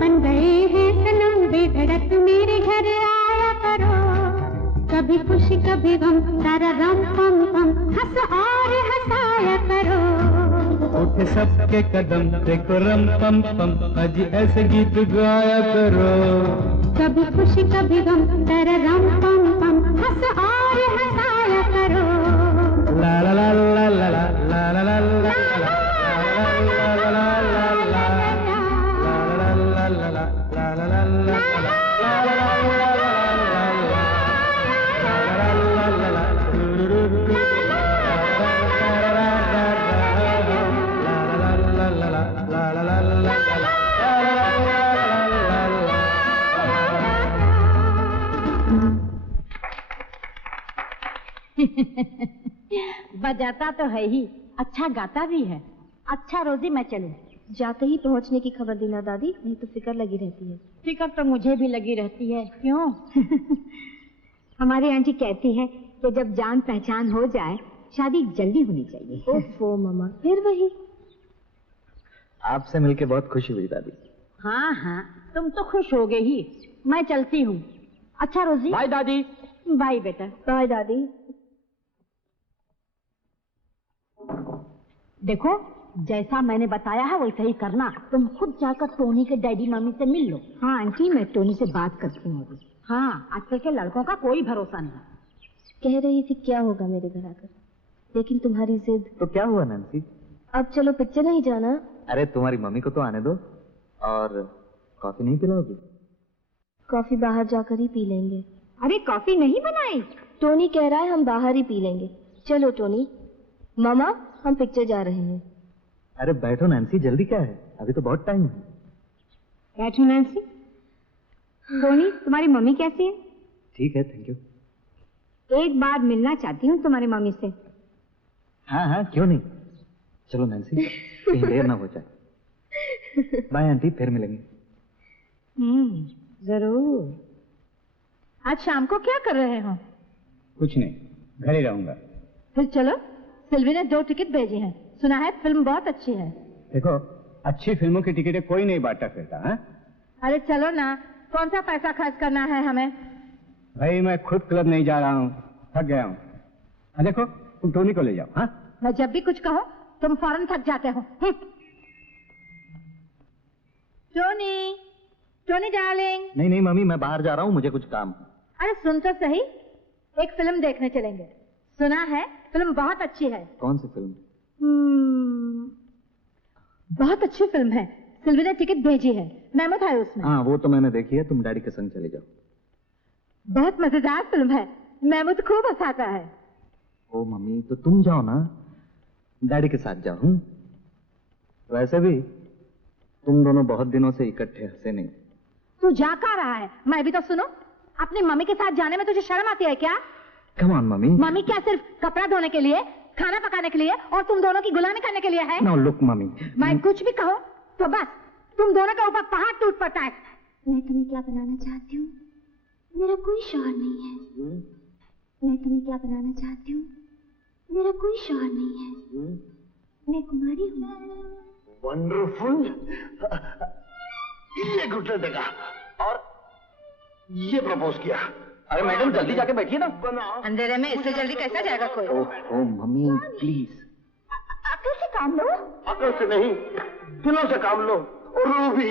बन गए हैं सनम, बेधड़क मेरे घर आया करो। कभी खुशी कभी गम, तररम पम पम, हंस और हंसाया करो। उठे सबके कदम देखो रम पम पम, आज ऐसे गीत गाया करो। कभी खुशी कभी गम, तररम पम पम, हंस और हंसाया करो। ला ला ला ला ला ला ला ला ला ला बजाता तो है ही, अच्छा गाता भी है। अच्छा रोजी मैं चलूं। जाते ही पहुंचने की खबर देना दादी, नहीं तो फिक्र लगी रहती है। फिक्र तो मुझे भी लगी रहती है। क्यों? हमारी आंटी कहती है कि जब जान पहचान हो जाए शादी जल्दी होनी चाहिए। ओफो मामा, फिर वही। आपसे मिलके बहुत खुशी हुई दादी। हाँ हाँ, तुम तो खुश हो गई ही। मैं चलती हूँ। अच्छा रोजी। बाय दादी। बाय बेटा। बाय दादी। देखो, जैसा मैंने बताया है वैसा ही करना। तुम खुद जाकर टोनी के डैडी मम्मी से मिल लो। हाँ आंटी, मैं टोनी से बात करती हूँ अभी। हाँ, आजकल के लड़कों का कोई भरोसा नहीं। कह रही थी क्या होगा मेरे घर आकर, लेकिन तुम्हारी जिद। तो क्या हुआ नैन्सी? अब चलो पिक्चर नहीं जाना। अरे तुम्हारी मम्मी को तो आने दो। और कॉफी नहीं पिलाओगी? कॉफी बाहर जाकर ही पी लेंगे। अरे कॉफी नहीं बनाई? टोनी कह रहा है हम बाहर ही पी लेंगे। चलो टोनी। मामा, हम पिक्चर जा रहे हैं। अरे बैठो नैन्सी, जल्दी क्या है, अभी तो बहुत टाइम है। बैठो नैन्सी। टोनी, तुम्हारी मम्मी कैसी है? ठीक है, थैंक यू। एक बार मिलना चाहती हूँ तुम्हारी मम्मी से। हाँ हाँ, क्यों नहीं। चलो नैन्सी, कहीं देर ना हो जाए। बाय आंटी, फिर मिलेंगे। जरूर। आज शाम को क्या कर रहे हो? कुछ नहीं, घर ही रहूंगा। फिर चलो, सिल्वी ने 2 टिकट भेजे हैं। सुना है फिल्म बहुत अच्छी है। देखो, अच्छी फिल्मों की टिकटें कोई नहीं बांटता फिरता है। अरे चलो ना, कौन सा पैसा खर्च करना है हमें? भाई मैं खुद क्लब नहीं जा रहा हूँ, थक गया हूँ। देखो, तुम टोनी को ले जाओ। हाँ, मैं जब भी कुछ कहो तुम फौरन थक जाते हो। Tony, Tony darling. नहीं नहीं मम्मी, मैं बाहर जा रहा हूँ, मुझे कुछ काम है। अरे सुन तो सही, एक फिल्म देखने चलेंगे। सुना है फिल्म बहुत अच्छी है। कौन सी फिल्म? बहुत अच्छी फिल्म है। सिल्वी ने टिकट भेजी है, मेमो था उसमें। हाँ, वो तो मैंने देखी है, तुम डैडी के संग चले जाओ। बहुत मजेदार फिल्म है, मेमो तो खूब हंसाता है। ओ मम्मी, तो तुम जाओ ना, डैडी के साथ जाओ। वैसे भी तुम दोनों बहुत दिनों से इकट्ठे हंसे नहीं। तू जा कहाँ रहा है? मैं भी तो सुनो, अपनी मम्मी के साथ जाने में तुझे शर्म आती है क्या? Come on mummy. मम्मी क्या सिर्फ कपड़ा धोने के लिए, खाना पकाने के लिए और तुम दोनों की गुलामी करने के लिए है? नो लुक मम्मी, मैं कुछ भी कहूँ तो बस तुम दोनों के ऊपर पहाड़ टूट पड़ता है। मैं तुम्हें क्या बनाना चाहती हूँ? मेरा कोई शौहर नहीं है। मैं तुम्हें क्या बनाना चाहती हूँ? मेरा कोई शौहर नहीं है। मैं कुमारी हूँ। वंडरफुल। ये घुटने देगा और ये प्रपोज किया। अरे मैडम जल्दी जाके बैठिए ना। अंधेरे में इससे जल्दी कैसा जाएगा कोई? ओह मम्मी प्लीज। अकल से काम लो। अकल से नहीं, दिलों से काम लो। और रूबी,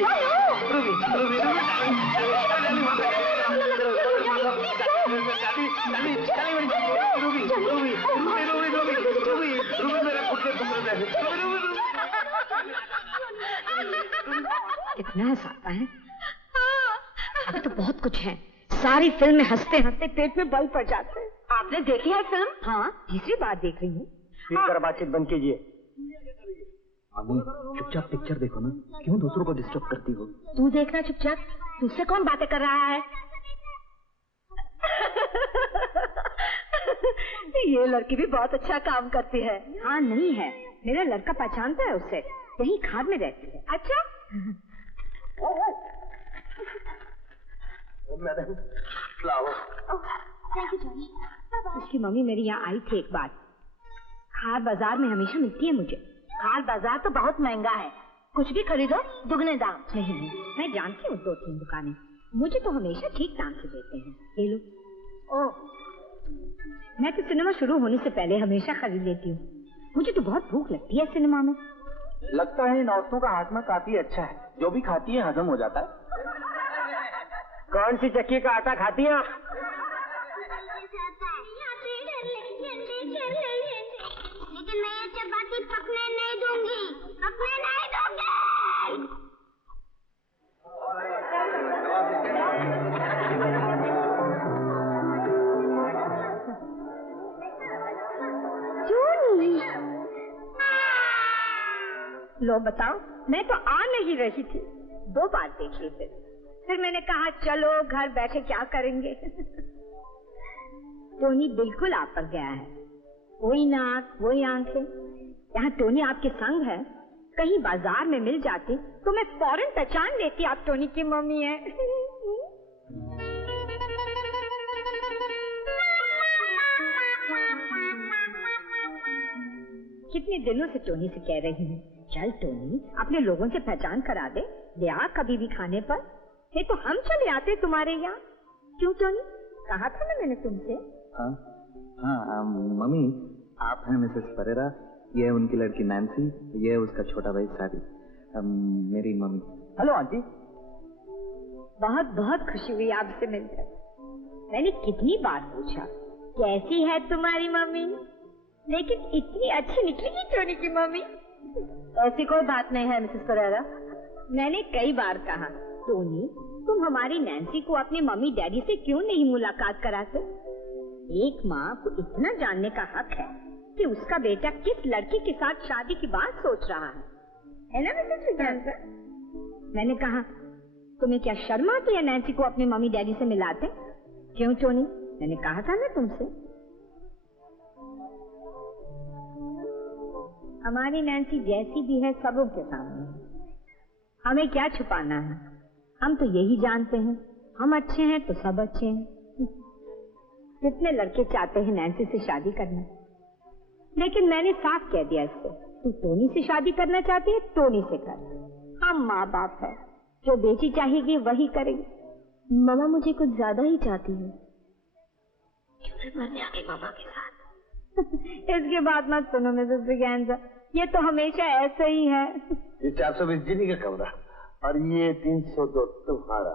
कितना हंसाता है। अभी तो बहुत कुछ है। सारी फिल्म में हंसते हंसते पेट में बल पड़ जाते हैं। आपने देखी है फिल्म? हाँ, तीसरी बार देख रही हूँ। बातचीत बंद कीजिए। मम्मी चुपचाप पिक्चर देखो ना, क्यों दूसरों को डिस्टर्ब करती हो? तू देखना चुपचाप, तुझसे कौन बातें कर रहा है? ये लड़की भी बहुत अच्छा काम करती है। हाँ नहीं है, मेरा लड़का पहचानता है उसे, यही खाद में रहती है। अच्छा मैडम फ्लावर। उसकी मम्मी मेरी यहाँ आई थी एक बार। खाद बाजार में हमेशा मिलती है मुझे। खाद बाजार तो बहुत महंगा है, कुछ भी खरीदो दुगने दाम। नहीं, मैं जानती हूँ 2-3 दुकानें, मुझे तो हमेशा ठीक दाम से देते हैं। ये लो। ओह, मैं तो सिनेमा शुरू होने से पहले हमेशा खरीद लेती हूँ। मुझे तो बहुत भूख लगती है सिनेमा में। लगता है इन औरतों का हाजमा काफी अच्छा है, जो भी खाती है हजम हो जाता है। कौन सी चक्की का आटा खाती हैं आप? लेकिन मैं ये चपाती पकने नहीं दूंगी, पकने नहीं दूंगी। लो बताओ, मैं तो आ नहीं रही थी। 2 बार देख ली फिर मैंने कहा चलो घर बैठे क्या करेंगे। टोनी बिल्कुल आप पर गया है, वही नाक वही आंखें। यहाँ टोनी आपके संग है, कहीं बाजार में मिल जाती तो मैं फौरन पहचान लेती आप टोनी की मम्मी है। कितने दिनों से टोनी से कह रही हूँ, चल टोनी अपने लोगों से पहचान करा दे, ले आ कभी भी खाने पर। ये तो हम चले आते तुम्हारे यहाँ। क्यों टोनी, कहा था ना मैंने तुमसे। हाँ मम्मी, आप हैं मिसेस परेरा, ये है उनकी लड़की नैन्सी, ये है उसका छोटा भाई सारी, मेरी मम्मी। Hello aunty. बहुत बहुत खुशी हुई आपसे मिलकर। मैंने कितनी बार पूछा कैसी है तुम्हारी मम्मी, लेकिन इतनी अच्छी निकली टोनी की मम्मी। ऐसी कोई बात नहीं है मिसेस परेरा। मैंने कई बार कहा टोनी, तुम हमारी नैन्सी को अपने मम्मी डैडी से क्यों नहीं मुलाकात कराते? एक माँ को इतना जानने का हक है कि उसका बेटा किस लड़की के साथ शादी की बात सोच रहा है ना मिसेस विज्ञानकर? मैंने कहा तुम्हें क्या शर्म आती है नैन्सी को अपने मम्मी डैडी से मिलाते? क्यों टोनी, मैंने कहा था ना तुमसे। हमारी नैन्सी जैसी भी है सबों के सामने, हमें क्या छुपाना है। हम तो यही जानते हैं हम अच्छे हैं तो सब अच्छे हैं। कितने लड़के चाहते हैं नैन्सी से शादी करना, लेकिन मैंने साफ कह दिया इससे, तू टोनी से शादी करना चाहती है टोनी से कर। हम माँ बाप है, जो बेटी चाहेगी वही करेगी। मामा मुझे कुछ ज्यादा ही चाहती है। क्यों नहीं मरने आ गई मामा के साथ? इसके बाद मत सुनो मिसेस ब्रिगेंजा, ये तो हमेशा ऐसा ही है। ये 420 जीनी का कमरा और ये 302 तुम्हारा।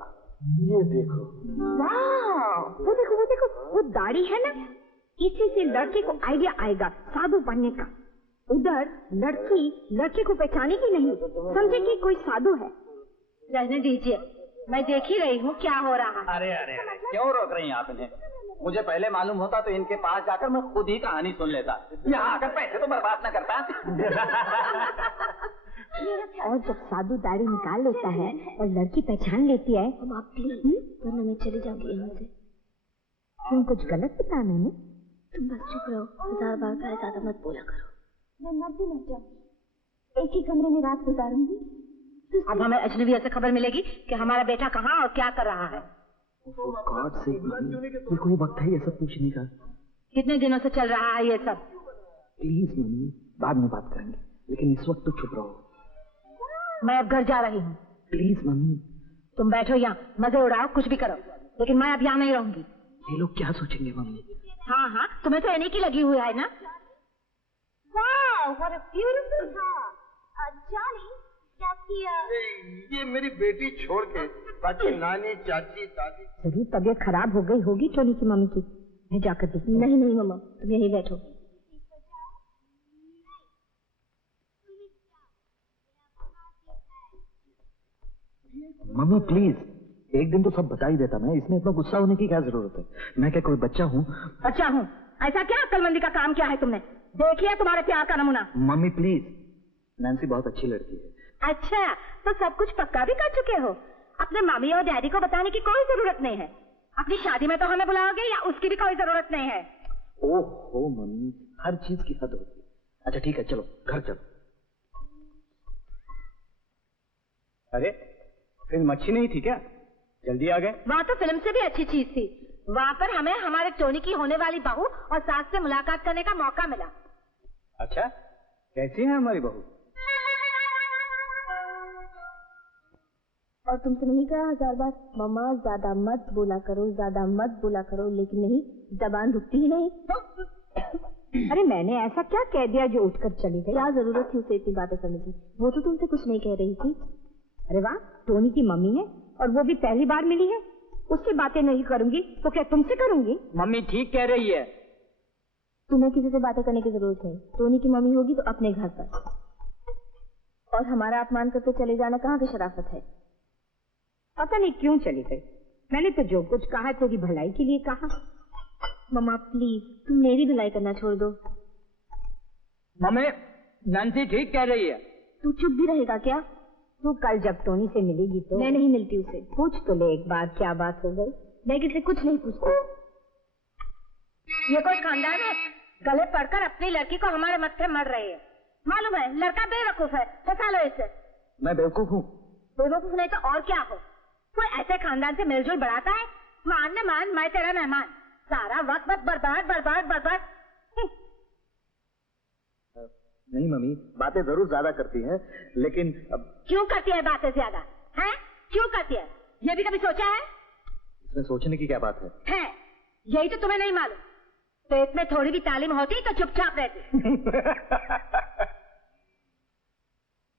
ये देखो। वाह, वो देखो वो दाढ़ी है ना, इसी से लड़के को आइडिया आएगा साधु बनने का। उधर लड़की लड़के को पहचानेगी नहीं, समझेगी कोई साधु है। रहने दीजिए, मैं देख ही रही हूँ क्या हो रहा है। अरे अरे अरे, क्यों रोक रही हैं आप इन्हें? मुझे पहले मालूम होता तो इनके पास जाकर मैं खुद ही कहानी सुन लेता, यहाँ आकर पैसे तो बर्बाद न करता। और जब साधु दाढ़ी निकाल लेता है और लड़की पहचान लेती है, हम आप प्लीज वरना मैं चली जाऊंगी यहाँ से। क्यों, कुछ गलत बता मैंने? तुम बस चुप रहो, 1000 बार कहा ज्यादा मत बोला करो। मैं मर भी मर जाऊंगी, एक ही कमरे में रात गुजारूंगी। अब हमें अजनबी से खबर मिलेगी कि हमारा बेटा कहाँ और क्या कर रहा है। गॉड से ये कोई वक्त है ये सब पूछने का? कितने दिनों से चल रहा है ये सब? प्लीज मम्मी, बाद में बात करेंगे, लेकिन इस वक्त तो चुप रहो। मैं अब घर जा रही हूँ। Please mummy. तुम बैठो यहाँ, मजे उड़ाओ, कुछ भी करो, लेकिन मैं अब यहाँ नहीं रहूंगी। ये लोग क्या सोचेंगे मम्मी? हाँ हाँ, तुम्हें तो इन्हीं की लगी हुई है ना। Wow, what a beautiful car. Johnny, क्या किया? ये मेरी बेटी छोड़ के बाकी नानी, चाची, दादी। जरूर तबीयत खराब हो गई होगी टोनी की मम्मी की। मैं जाकर देखती हूँ। नहीं नहीं मम्मा, तुम यहीं बैठो। मम्मी प्लीज, एक दिन तो सब बता ही देता मैं, इसमें इतना गुस्सा होने की क्या जरूरत है? मैं क्या कोई बच्चा हूँ? अच्छा हूँ, ऐसा क्या अक्लमंदी का काम किया है तुमने? देख लिया तुम्हारे प्यार का नमूना। मम्मी प्लीज, नैन्सी बहुत अच्छी लड़की है। अच्छा, तो सब कुछ पक्का भी कर चुके हो? अपने मामी और डैडी को बताने की कोई जरूरत नहीं है। अपनी शादी में तो हमें बुलाओगे या उसकी भी कोई जरूरत नहीं है? ओहो मम्मी, हर चीज की हद होती है। अच्छा ठीक है, चलो घर चलो। अरे फिल्म अच्छी नहीं थी क्या? जल्दी आ गए। वहाँ तो फिल्म से भी अच्छी चीज थी। वहाँ पर हमें हमारे टोनी की होने वाली बहू और सास से मुलाकात करने का मौका मिला। अच्छा, कैसी है हमारी बहू? और तुमसे नहीं कहा 1000 बार मम्मा ज्यादा मत बोला करो, ज्यादा मत बोला करो, लेकिन नहीं, जबान रुकती ही नहीं। अरे मैंने ऐसा क्या कह दिया जो उठकर चली गई? क्या जरूरत थी उसे इतनी बातें करने की? वो तो तुमसे कुछ नहीं कह रही थी। अरे वाह, टोनी की मम्मी है और वो भी पहली बार मिली है, उससे बातें नहीं करूंगी तो क्या तुमसे करूंगी? मम्मी ठीक कह रही है। तुम्हें किसी से बातें करने की जरूरत नहीं। टोनी की मम्मी होगी तो अपने घर पर, और हमारा अपमान करके चले जाना कहाँ की शराफत है? पता नहीं क्यों चली गई। मैंने तो जो कुछ कहा तेरी भलाई के लिए कहा। मम्मा प्लीज, तुम मेरी भलाई करना छोड़ दो। मम्मी, नैन्सी ठीक कह रही है। तू चुप भी रहेगा क्या? तू कल जब टोनी से मिलेगी तो? मैं नहीं मिलती उसे। पूछ तो ले एक बार क्या बात हो गई। मैं किसी कुछ नहीं पूछती। ये कोई खानदान है? गले पड़कर अपनी लड़की को हमारे मत्थे मर रही है। मालूम है लड़का बेवकूफ है, फंसा लो इसे। मैं बेवकूफ हूँ? बेवकूफ नहीं तो और क्या हो? कोई ऐसे खानदान से मिलजुल बढ़ाता है? मान न मान, मैं तेरा मेहमान, सारा वक्त बस बर्बाद बर्बाद बर्बाद। नहीं मम्मी, बातें जरूर ज्यादा करती है, लेकिन अब क्यों करती है बातें ज्यादा? हैं? क्यों करती है? ये भी कभी सोचा है? इसमें सोचने की क्या बात है? है, यही तो तुम्हें नहीं मालूम। पेट में थोड़ी भी तालीम होती तो चुपचाप रहती।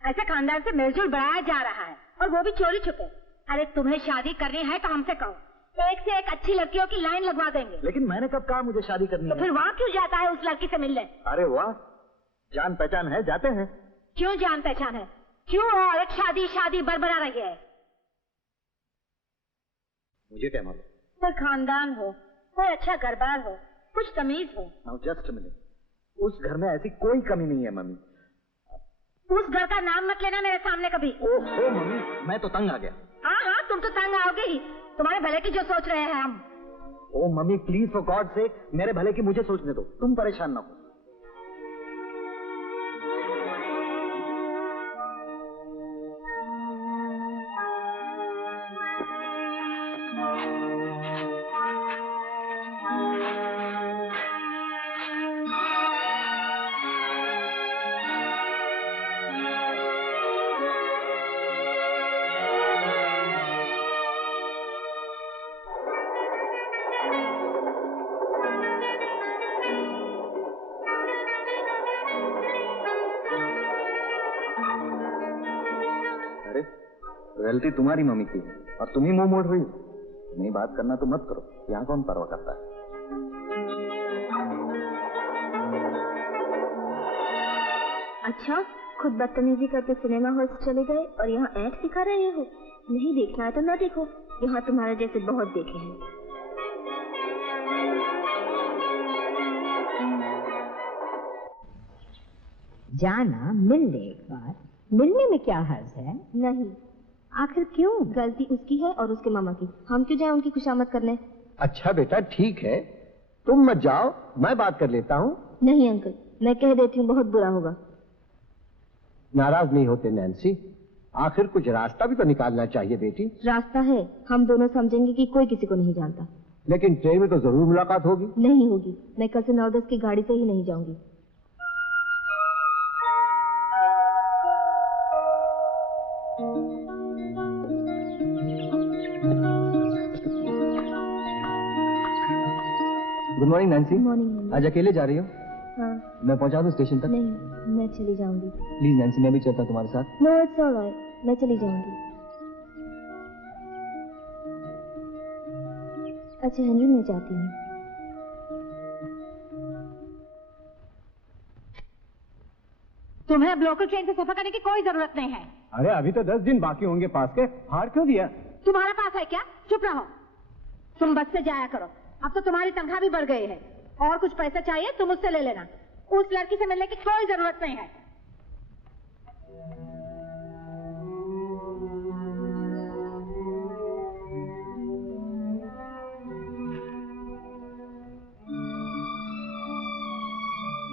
ऐसे खानदान से मिलजुल बढ़ाया जा रहा है और वो भी चोरी छुपे। अरे तुम्हें शादी करनी है तो हमसे कहो, एक से एक अच्छी लड़कियों की लाइन लगवा देंगे। लेकिन मैंने कब कहा मुझे शादी करनी तो है? फिर वहाँ क्यों जाता है उस लड़की से मिलने? अरे वाह, जान पहचान है, जाते हैं। क्यों जान पहचान है? क्यों और एक शादी शादी बरबरा रही है? मुझे क्या मालूम? कोई खानदान हो, कोई अच्छा घर बार हो, कुछ तमीज हो। नाउ जस्ट अ मिनट, उस घर में ऐसी कोई कमी नहीं है मम्मी। उस घर का नाम मत लेना मेरे सामने कभी। ओहो मम्मी, मैं तो तंग आ गया। हाँ हाँ, तुम तो तंग आओगे ही, तुम्हारे भले की जो सोच रहे हैं हम। ओ मम्मी प्लीज, फॉर गॉड से मेरे भले की मुझे सोचने दो, तुम परेशान ना हो। गलती तुम्हारी मम्मी की है और तुम ही मुंह मोड़ रही हो। नहीं बात करना तो मत करो, यहाँ कौन परवाह करता है? अच्छा, खुद बदतमीजी करके सिनेमा हॉल चले गए और यहाँ ऐंठ दिखा रहे हो? नहीं देखना है तो ना देखो, यहाँ तुम्हारे जैसे बहुत देखे हैं। जाना मिल ले एक बार, मिलने में क्या हर्ज है? नहीं। आखिर क्यों? गलती उसकी है और उसके मामा की। हम क्यों जाए उनकी खुशामद करने? अच्छा बेटा ठीक है, तुम मत जाओ, मैं बात कर लेता हूँ। नहीं अंकल, मैं कह देती हूँ, बहुत बुरा होगा। नाराज नहीं होते नैन्सी, आखिर कुछ रास्ता भी तो निकालना चाहिए बेटी। रास्ता है, हम दोनों समझेंगे कि कोई किसी को नहीं जानता। लेकिन ट्रेन में तो जरूर मुलाकात होगी। नहीं होगी, मैं कल से 9-10 की गाड़ी से ही नहीं जाऊंगी। Good morning Nancy. मॉर्निंग। आज अकेले जा रही हो? हाँ। मैं पहुंचा दूं स्टेशन तक? नहीं, मैं चली जाऊंगी। प्लीज नैन्सी, मैं भी चलता तुम्हारे साथ। नो इट्स ऑलराइट, मैं चली जाऊंगी। अच्छा हेनरी, मैं जाती हूँ। तुम्हें अब लोकल ट्रेन से सफर करने की कोई जरूरत नहीं है। अरे अभी तो 10 दिन बाकी होंगे पास के, हार क्यों दिया? तुम्हारा पास है क्या? चुप रहो। तुम बस से जाया करो, अब तो तुम्हारी तनख्वाह भी बढ़ गई है। और कुछ पैसा चाहिए तो मुझसे ले लेना। उस लड़की से मिलने की कोई जरूरत नहीं है।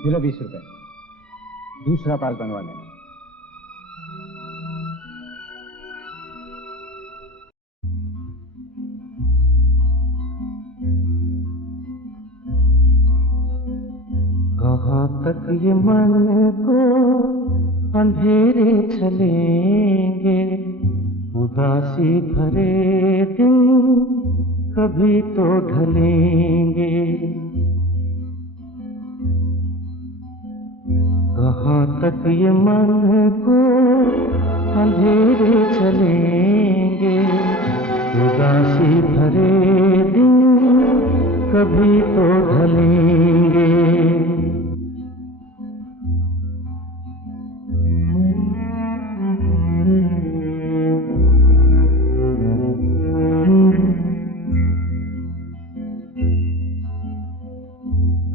ये लो 20 रुपए, दूसरा पास बनवा लेना। कहाँ तक ये मन को अंधेरे चलेंगे, उदासी भरे दिन कभी तो ढलेंगे। कहाँ तक ये मन को अंधेरे चलेंगे, उदासी भरे दिन कभी तो ढलेंगे।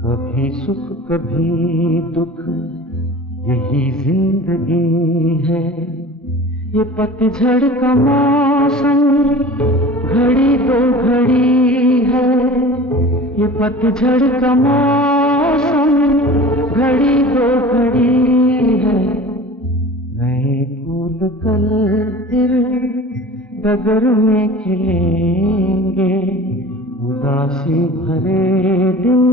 कभी सुख कभी दुख यही जिंदगी है, ये पतझड़ का मौसम घड़ी दो घड़ी है, ये पतझड़ का मौसम घड़ी दो घड़ी है। नए फूल कल फिर डगर में खिलेंगे, उदासी भरे दिन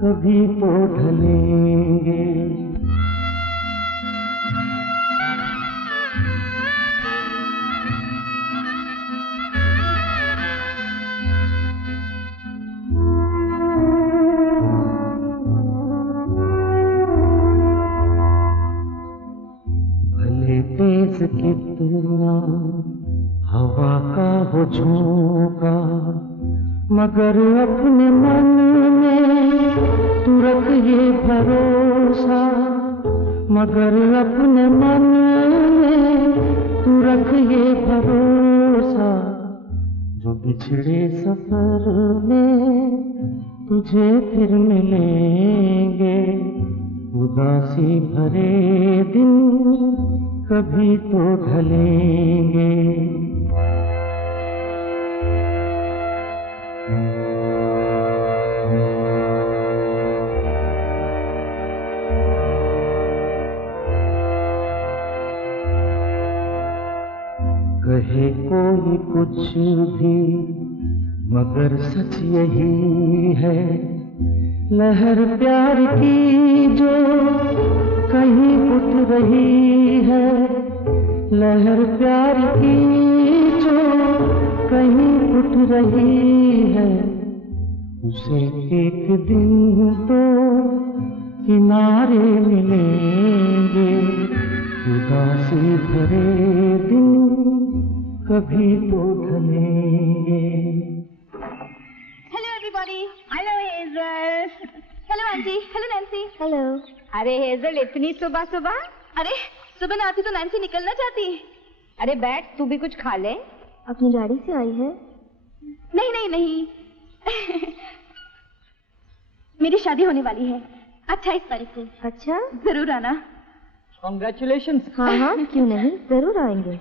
कभी तो ढलेंगे। भले तेज कितना हवा का हो झोंका, मगर अपने मन में तू रख ये भरोसा, मगर अपने मन में तू रख ये भरोसा, जो बिछड़े सफर में तुझे फिर मिलेंगे, उदासी भरे दिन कभी तो ढलेंगे। कहे कोई कुछ भी मगर सच यही है, लहर प्यार की जो कहीं उठ रही है, लहर प्यार की जो कहीं उठ रही है, उसे एक दिन तो किनारे मिलेंगे, उदासी भरे दिन कभी तो ढलेंगे। Hello everybody. Hello Hazel. Hello aunty. Hello Nancy. Hello. अरे हेजल, इतनी सुबह सुबह? अरे सुबह ना आती तो नैन्सी निकलना चाहती। अरे बैठ, तू भी कुछ खा ले। अपनी गाड़ी से आई है? नहीं नहीं नहीं मेरी शादी होने वाली है 28 तारीख को। अच्छा, जरूर आना। कॉन्ग्रेचुलेशन। हाँ हाँ, क्यों नहीं, जरूर आएंगे।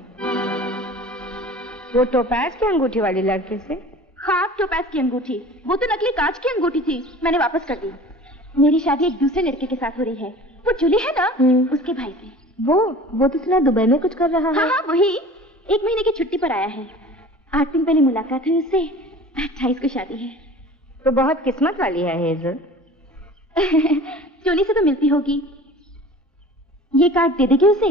वो टोपैज की अंगूठी वाली लड़के से? हाँ, टोपैज की अंगूठी। वो तो नकली कांच की अंगूठी थी, मैंने वापस कर दी। मेरी शादी एक दूसरे लड़के के साथ हो रही है, वो जूली है ना, उसके भाई से। वो तो सुना दुबई में कुछ कर रहा है। हाँ, वही 1 महीने की छुट्टी पर आया है। 8 दिन पहले मुलाकात हुई उससे, 28 को शादी है। तो बहुत किस्मत वाली है हेजल। जूली से तो मिलती होगी, ये कार्ड दे देगी उसे?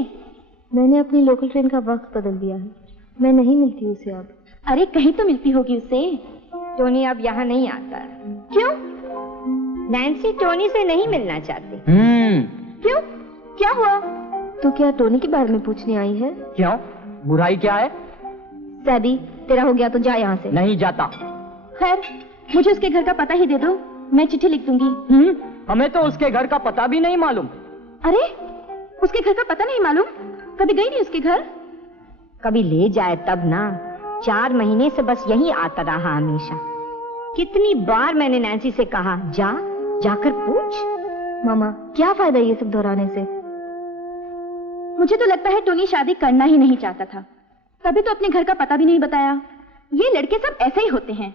मैंने अपनी लोकल ट्रेन का वक्त बदल दिया है, मैं नहीं मिलती उसे अब। अरे कहीं तो मिलती होगी उसे। टोनी अब यहाँ नहीं आता। क्यों? नैन्सी टोनी से नहीं मिलना चाहती। क्यों, क्या हुआ? तो क्या टोनी के बारे में पूछने आई है? क्यों, बुराई क्या है? सैदी, तेरा हो गया तो जा यहाँ से। नहीं जाता। खैर, मुझे उसके घर का पता ही दे दो, मैं चिट्ठी लिख दूंगी। हमें तो उसके घर का पता भी नहीं मालूम। अरे, उसके घर का पता नहीं मालूम? कभी गई नहीं उसके घर? कभी ले जाए तब ना। 4 महीने से बस यहीं आता रहा हमेशा। कितनी बार मैंने नैन्सी से कहा, जाकर पूछ। मामा, क्या फायदा ये सब दोहराने से? मुझे तो लगता है टोनी शादी करना ही नहीं चाहता था, तभी तो अपने घर का पता भी नहीं बताया। ये लड़के सब ऐसे ही होते हैं।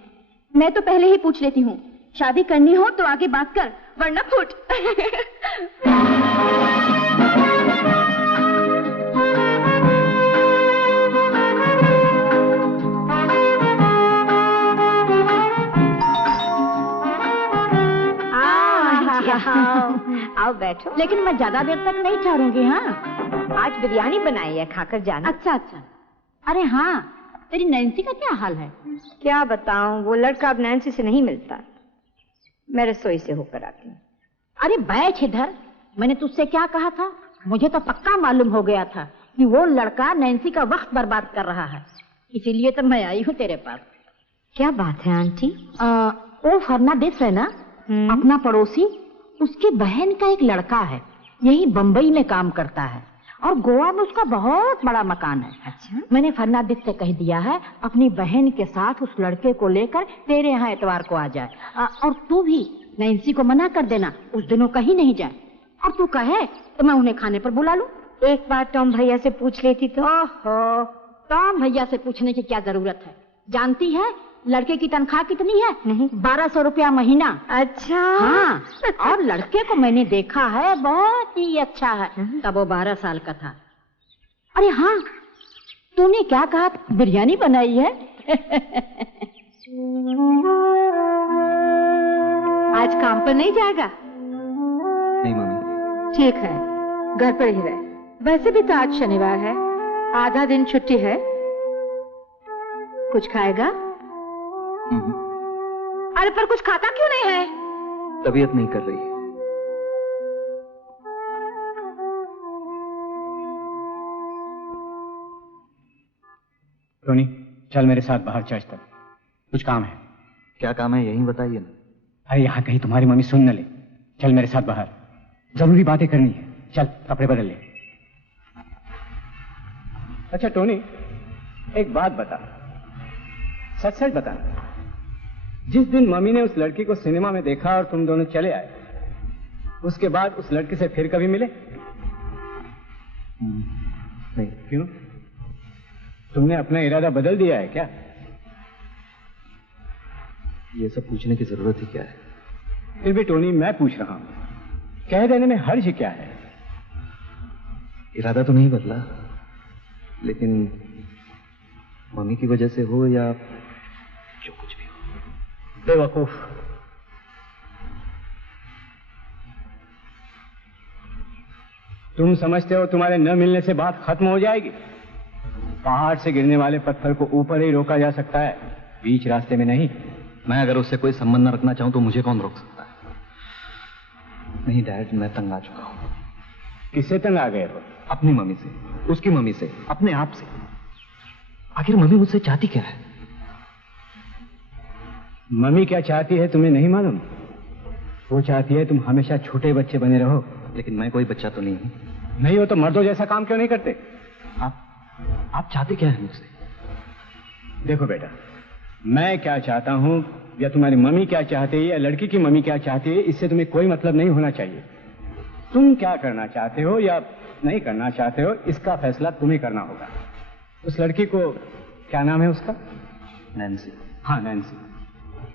मैं तो पहले ही पूछ लेती हूँ, शादी करनी हो तो आगे बात कर, वरना फुट। आओ बैठो। लेकिन मैं ज्यादा देर तक नहीं ठहरूंगी। हाँ, आज बिरयानी बनाई है, खाकर जाना। अच्छा। अरे हाँ, तेरी नैन्सी का क्या हाल है? क्या बताऊं, वो लड़का अब नैन्सी से नहीं मिलता। मैं रसोई से होकर आती हूँ। अरे बैठ इधर, मैंने तुझसे क्या कहा था? मुझे तो पक्का मालूम हो गया था कि वो लड़का नैन्सी का वक्त बर्बाद कर रहा है, इसीलिए तो मैं आई हूँ तेरे पास। क्या बात है आंटी? वो फर्नांडिस है ना, अपना पड़ोसी, उसकी बहन का एक लड़का है, यही बंबई में काम करता है और गोवा में उसका बहुत बड़ा मकान है। अच्छा? मैंने फर्नांडिस से कह दिया है अपनी बहन के साथ उस लड़के को लेकर तेरे यहाँ इतवार को आ जाए। और तू भी नैन्सी को मना कर देना, उस दिनों कहीं नहीं जाए। और तू कहे तो मैं उन्हें खाने पर बुला लूं। एक बार टॉम भैया से पूछ लेती तो। ओहो, टॉम भैया से पूछने की क्या जरूरत है? जानती है लड़के की तनख्वाह कितनी है? नहीं। 1200 रुपया महीना। अच्छा। हाँ, और लड़के को मैंने देखा है, बहुत ही अच्छा है। तब वो 12 साल का था। अरे हाँ, तूने क्या कहा, बिरयानी बनाई है? आज काम पर नहीं जाएगा? नहीं मम्मी। ठीक है, घर पर ही रहे। वैसे भी तो आज शनिवार है, आधा दिन छुट्टी है। कुछ खाएगा? अरे पर कुछ खाता क्यों नहीं है? तबीयत नहीं कर रही है। टोनी, चल मेरे साथ बाहर चर्च तक, कुछ काम है। क्या काम है, यहीं बताइए ना। अरे यहाँ कहीं तुम्हारी मम्मी सुन न ले। चल मेरे साथ बाहर, जरूरी बातें करनी है। चल कपड़े बदल ले। अच्छा टोनी, एक बात बता, सच सच बता, जिस दिन मम्मी ने उस लड़की को सिनेमा में देखा और तुम दोनों चले आए, उसके बाद उस लड़की से फिर कभी मिले? नहीं। क्यों? तुमने अपना इरादा बदल दिया है क्या? ये सब पूछने की जरूरत ही क्या है? फिर भी टोनी, मैं पूछ रहा हूं, कह देने में हर्ज क्या है? इरादा तो नहीं बदला, लेकिन मम्मी की वजह से हो या जो कुछ भी हो। बेवकूफ, तुम समझते हो तुम्हारे न मिलने से बात खत्म हो जाएगी? पहाड़ से गिरने वाले पत्थर को ऊपर ही रोका जा सकता है, बीच रास्ते में नहीं। मैं अगर उससे कोई संबंध न रखना चाहूं तो मुझे कौन रोक सकता है? नहीं डैड, मैं तंग आ चुका हूं। किससे तंग आ गए हो? अपनी मम्मी से, उसकी मम्मी से, अपने आप से। आखिर मम्मी मुझसे चाहती क्या है? मम्मी क्या चाहती है तुम्हें नहीं मालूम? वो चाहती है तुम हमेशा छोटे बच्चे बने रहो। लेकिन मैं कोई बच्चा तो नहीं हूं। नहीं हो तो मर्दों जैसा काम क्यों नहीं करते? आप चाहते क्या है मुझसे? देखो बेटा, मैं क्या चाहता हूं या तुम्हारी मम्मी क्या चाहती है या लड़की की मम्मी क्या चाहती है, इससे तुम्हें कोई मतलब नहीं होना चाहिए। तुम क्या करना चाहते हो या नहीं करना चाहते हो इसका फैसला तुम्हें करना होगा। उस लड़की को क्या नाम है उसका? नैन्सी। हाँ नैन्सी,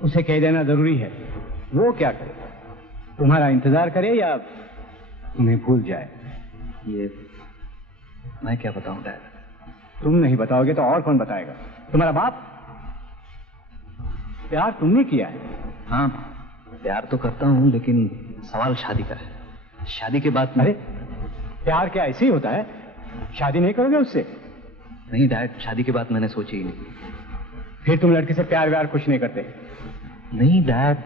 उसे कह देना जरूरी है। वो क्या करे, तुम्हारा इंतजार करे या तुम्हें भूल जाए? ये मैं क्या बताऊं डैड? तुम नहीं बताओगे तो और कौन बताएगा? तुम्हारा बाप? प्यार तुमने किया है? हाँ प्यार तो करता हूँ, लेकिन सवाल शादी का है। शादी के बाद अरे प्यार क्या ऐसे ही होता है? शादी नहीं करोगे उससे? नहीं डैड, शादी के बाद मैंने सोची ही नहीं। फिर तुम लड़के से प्यार व्यार कुछ नहीं करते? नहीं डैड,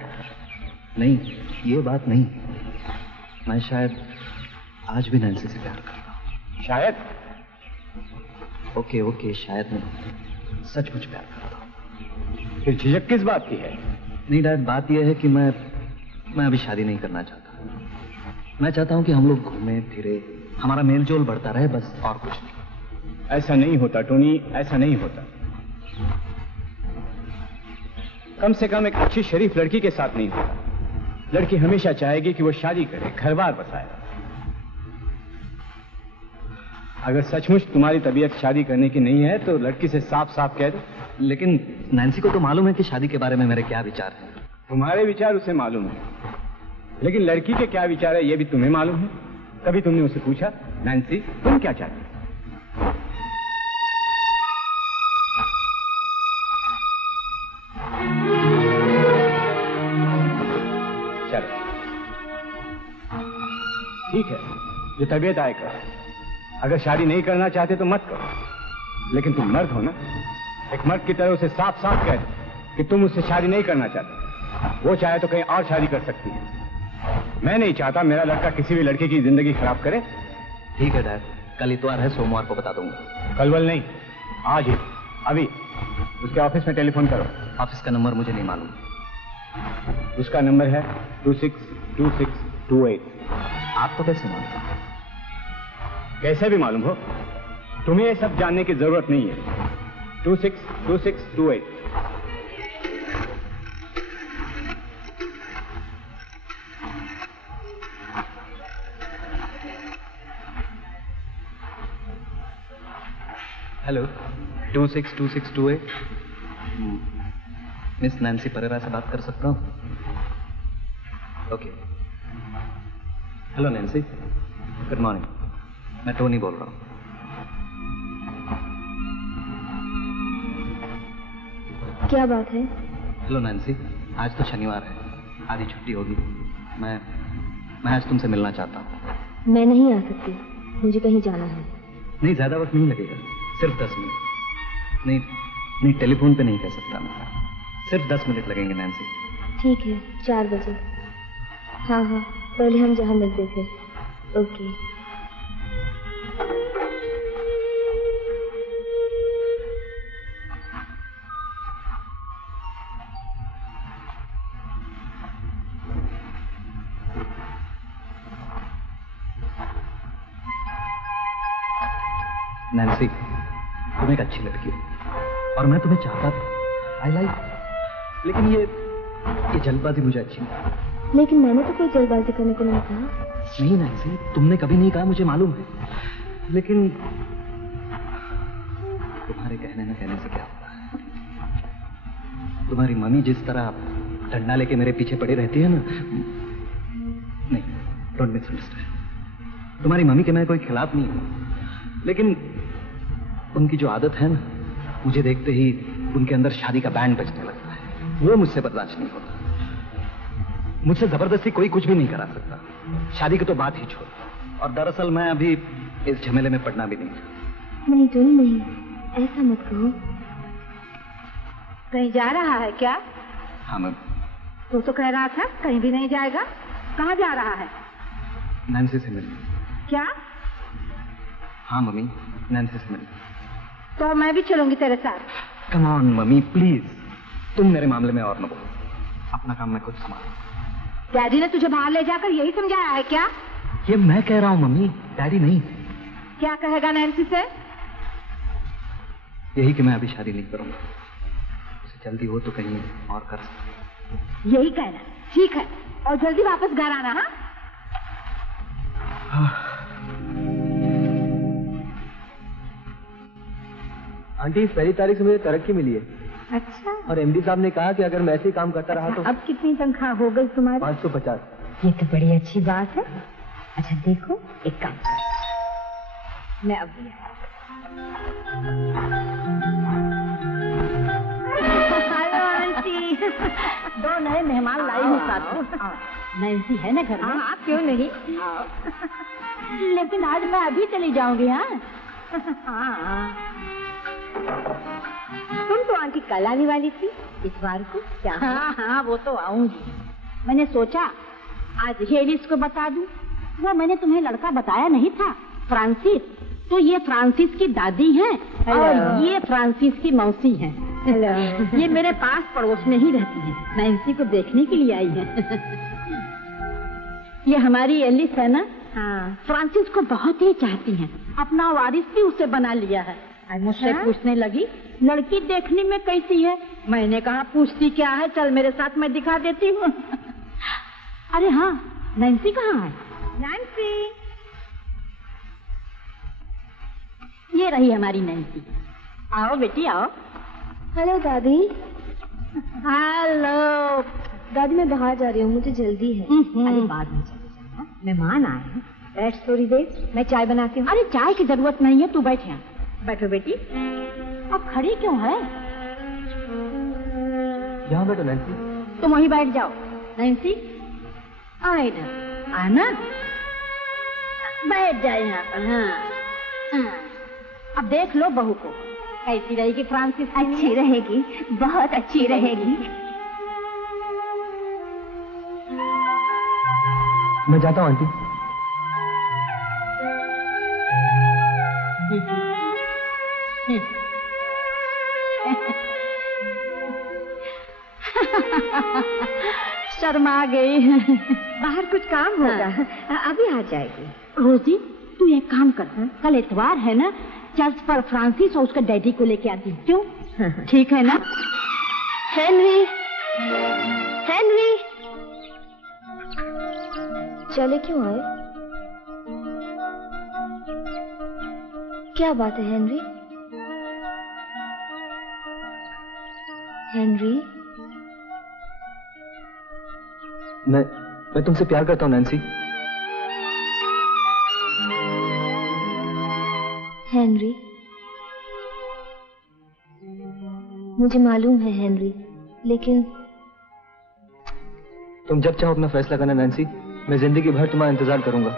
नहीं, ये बात नहीं। मैं शायद आज भी नैन्सी से प्यार करता हूँ। शायद? ओके, शायद नहीं, सचमुच प्यार करता हूँ। फिर झिझक किस बात की है? नहीं डैड, बात यह है कि मैं अभी शादी नहीं करना चाहता। मैं चाहता हूँ कि हम लोग घूमे फिरे, हमारा मेल जोल बढ़ता रहे, बस और कुछ नहीं। ऐसा नहीं होता टोनी, ऐसा नहीं होता। कम से कम एक अच्छी शरीफ लड़की के साथ नहीं होता। लड़की हमेशा चाहेगी कि वो शादी करे, घर बार बसाए। अगर सचमुच तुम्हारी तबीयत शादी करने की नहीं है तो लड़की से साफ साफ कह दो। लेकिन नैन्सी को तो मालूम है कि शादी के बारे में मेरे क्या विचार हैं। तुम्हारे विचार उसे मालूम है, लेकिन लड़की के क्या विचार है ये भी तुम्हें मालूम है? कभी तुमने उसे पूछा, नैन्सी तुम क्या चाहती? चलो ठीक है, जो तबीयत आए करो। अगर शादी नहीं करना चाहते तो मत करो, लेकिन तुम मर्द हो ना, एक मर्द की तरह उसे साफ साफ कह दो कि तुम उससे शादी नहीं करना चाहते। वो चाहे तो कहीं और शादी कर सकती है। मैं नहीं चाहता मेरा लड़का किसी भी लड़के की जिंदगी खराब करे। ठीक है डैड, कल इतवार है, सोमवार को बता दूंगा। कल वल नहीं, आज ही, अभी उसके ऑफिस में टेलीफोन करो। ऑफिस का नंबर मुझे नहीं मालूम। उसका नंबर है 262628। आपको कैसे मालूम? कैसे भी मालूम हो, तुम्हें ये सब जानने की जरूरत नहीं है। 262628। हेलो, 262628। मिस नैन्सी परेरा से बात कर सकता हूँ? Okay. Hello Nancy, good morning, मैं टोनी बोल रहा हूँ। क्या बात है? हेलो नैन्सी, आज तो शनिवार है, आधी छुट्टी होगी। मैं आज तुमसे मिलना चाहता हूँ। मैं नहीं आ सकती, मुझे कहीं जाना है। नहीं, ज्यादा वक्त नहीं लगेगा, सिर्फ 10 मिनट। नहीं, टेलीफोन पे नहीं कह सकता मैं, सिर्फ 10 मिनट लगेंगे नैन्सी। ठीक है, 4 बजे। हाँ, पहले हम जहाँ मिलते थे। ओके। नैन्सी, तुम एक अच्छी लड़की हो और मैं तुम्हें चाहता था। आई लाइक, लेकिन ये जल्दबाजी मुझे अच्छी नहीं। लेकिन मैंने तो कोई जल्दबाजी करने को नहीं कहा। नहीं नैन्सी, तुमने कभी नहीं कहा, मुझे मालूम है। लेकिन तुम्हारे कहने न कहने से क्या होता है? तुम्हारी मम्मी जिस तरह डंडा लेके मेरे पीछे पड़ी रहती है ना, नहीं, डोंट मिसअंडरस्टैंड। तुम्हारी मम्मी के मैं कोई खिलाफ नहीं हूं, लेकिन उनकी जो आदत है ना, मुझे देखते ही उनके अंदर शादी का बैंड बजने लगता है। वो मुझसे बर्दाश्त नहीं होता। मुझसे जबरदस्ती कोई कुछ भी नहीं करा सकता, शादी की तो बात ही छोड़। और दरअसल मैं अभी इस झमेले में पड़ना भी नहीं चाहता। नहीं टोनी, नहीं, ऐसा मत कहो। कहीं जा रहा है क्या? हाँ मैम। तो कह रहा था कहीं भी नहीं जाएगा। कहाँ जा रहा है? नैन्सी से मिलने। क्या? हाँ मम्मी, नैन्सी से मिलने। तो मैं भी चलूंगी तेरे साथ। कम ऑन मम्मी प्लीज, तुम मेरे मामले में और न बोलो, अपना काम मैं खुद संभालूं। डैडी ने तुझे बाहर ले जाकर यही समझाया है क्या? ये मैं कह रहा हूँ मम्मी, डैडी नहीं। क्या कहेगा नैन्सी से? यही कि मैं अभी शादी नहीं करूंगा, उसे जल्दी हो तो कहीं और कर सकते। यही कहना, ठीक है, और जल्दी वापस घर आना। हाँ, आंटी, पहली तारीख से मुझे तरक्की मिली है। अच्छा। और एमडी साहब ने कहा कि अगर मैं ऐसे ही काम करता रहा तो। अब कितनी तनख्वाह हो गई तुम्हारी? 550। ये तो बड़ी अच्छी बात है। अच्छा देखो, एक काम कर, मैं अब दो नए मेहमान लाई हूँ साथ में। नैन्सी है ना घर में? हाँ, क्यों नहीं। लेकिन आज मैं अभी चली जाऊंगी। हाँ तुम तो आंटी कल आने वाली थी, इतवार को। क्या? हाँ, वो तो आऊंगी। मैंने सोचा आज हेलिस को बता दूं। वो मैंने तुम्हें लड़का बताया नहीं था, फ्रांसिस। तो ये फ्रांसिस की दादी हैं और ये फ्रांसिस की मौसी हैं। ये मेरे पास पड़ोस में ही रहती है, नैन्सी को देखने के लिए आई है। ये हमारी एलिस है ना? हाँ। फ्रांसिस को बहुत ही चाहती हैं, अपना वारिस भी उसे बना लिया है। मुझसे पूछने लगी लड़की देखने में कैसी है। मैंने कहा पूछती क्या है, चल मेरे साथ, मैं दिखा देती हूँ। अरे हाँ, नैन्सी कहाँ है? नैन्सी, ये रही हमारी नैन्सी। आओ बेटी आओ। हेलो दादी। हेलो दादी, मैं बाहर जा रही हूँ, मुझे जल्दी है। अरे बाद में चले जाना, मेहमान आए हैं। बैठ थोड़ी देर, मैं चाय बनाती हूँ। अरे चाय की जरूरत नहीं है, तू बैठ यहाँ। बैठो बेटी। अब खड़ी क्यों है? यहाँ बैठो नैन्सी। तुम वहीं बैठ जाओ। नैन्सी आए ना, आना, बैठ जाए यहाँ पर। हाँ, अब देख लो बहू को कैसी रहेगी फ्रांसिस। अच्छी रहेगी, बहुत अच्छी रहेगी। मैं जाता हूँ आंटी। शर्मा गई। बाहर कुछ काम होगा। अभी आ जाएगी। रोजी, तू एक काम कर, कल इतवार है ना, चर्च पर फ्रांसिस और उसके डैडी को लेके आती। क्यों? ठीक है ना? हेनरी, हेनरी, चले क्यों आए? क्या बात है हेनरी? हेनरी, मैं तुमसे प्यार करता हूँ नैन्सी। हेनरी, मुझे मालूम है हेनरी, लेकिन तुम जब चाहो अपना फैसला करना नैन्सी। मैं जिंदगी भर तुम्हारा इंतजार करूंगा।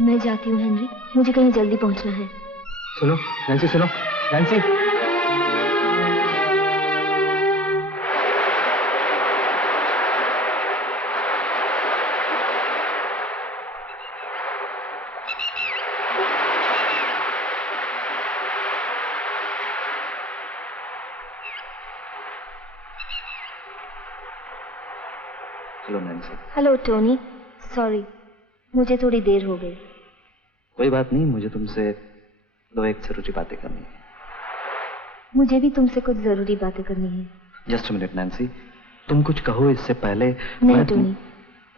मैं जाती हूँ हेनरी, मुझे कहीं जल्दी पहुंचना है। सुनो नैन्सी, सुनो Nancy. Hello Nancy. Hello Tony, sorry, मुझे थोड़ी देर हो गई। कोई बात नहीं, मुझे तुमसे दो एक जरूरी बातें करनी है। मुझे भी तुमसे कुछ जरूरी बातें करनी है। जस्ट मिनट नैन्सी, तुम कुछ कहो इससे पहले। नहीं टोनी,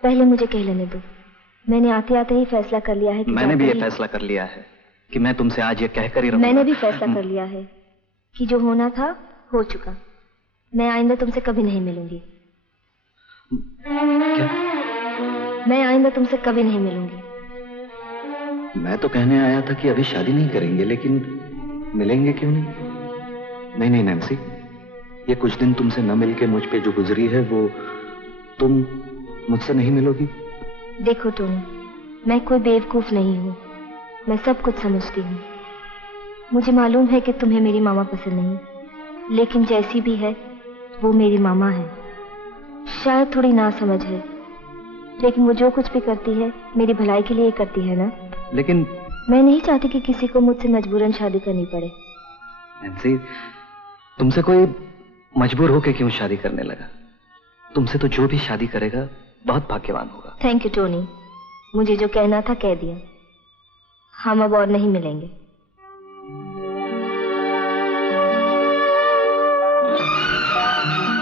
पहले मुझे कह लेने दो। मैंने आते आते ही फैसला कर लिया है कि मैंने भी ये फैसला कर लिया है कि मैं तुमसे आज ये कहकर ही रहूंगा। मैंने भी फैसला कर लिया है कि जो होना था हो चुका। मैं आइंदा तुमसे कभी नहीं मिलूंगी। क्या? मैं आइंदा तुमसे कभी नहीं मिलूंगी। मैं तो कहने आया था कि अभी शादी नहीं करेंगे, लेकिन मिलेंगे क्यों नहीं? नहीं नैन्सी, ये कुछ दिन तुमसे न मिलके मुझ पे जो गुजरी है वो तुम मुझसे नहीं मिलोगी? देखो टोनी, मैं कोई बेवकूफ नहीं हूँ, मैं सब कुछ समझती हूँ। मुझे मालूम है कि तुम्हें मेरी मामा पसंद नहीं, लेकिन जैसी भी है वो मेरी मामा है। शायद थोड़ी नासमझ है, लेकिन वो जो कुछ भी करती है मेरी भलाई के लिए करती है ना। लेकिन मैं नहीं चाहती कि किसी को मुझसे मजबूरन शादी करनी पड़े। नैन्सी, तुमसे कोई मजबूर होके क्यों शादी करने लगा? तुमसे तो जो भी शादी करेगा बहुत भाग्यवान होगा। थैंक यू टोनी, मुझे जो कहना था कह दिया। हम अब और नहीं मिलेंगे।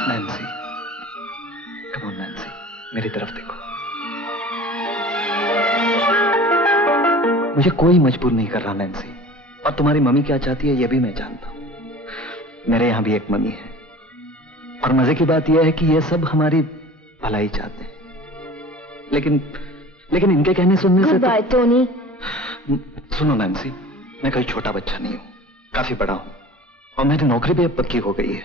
नैन्सी, कम ऑन नैन्सी, मेरी तरफ देखो। मुझे कोई मजबूर नहीं कर रहा नैन्सी, और तुम्हारी मम्मी क्या चाहती है ये भी मैं जानता हूं। मेरे यहां भी एक मम्मी है, और मजे की बात यह है कि ये सब हमारी भलाई चाहते हैं। लेकिन इनके कहने सुनने से बाय टोनी। सुनो नैन्सी, मैं कोई छोटा बच्चा नहीं हूं, काफी बड़ा हूं, और मेरी नौकरी भी अब पक्की हो गई है।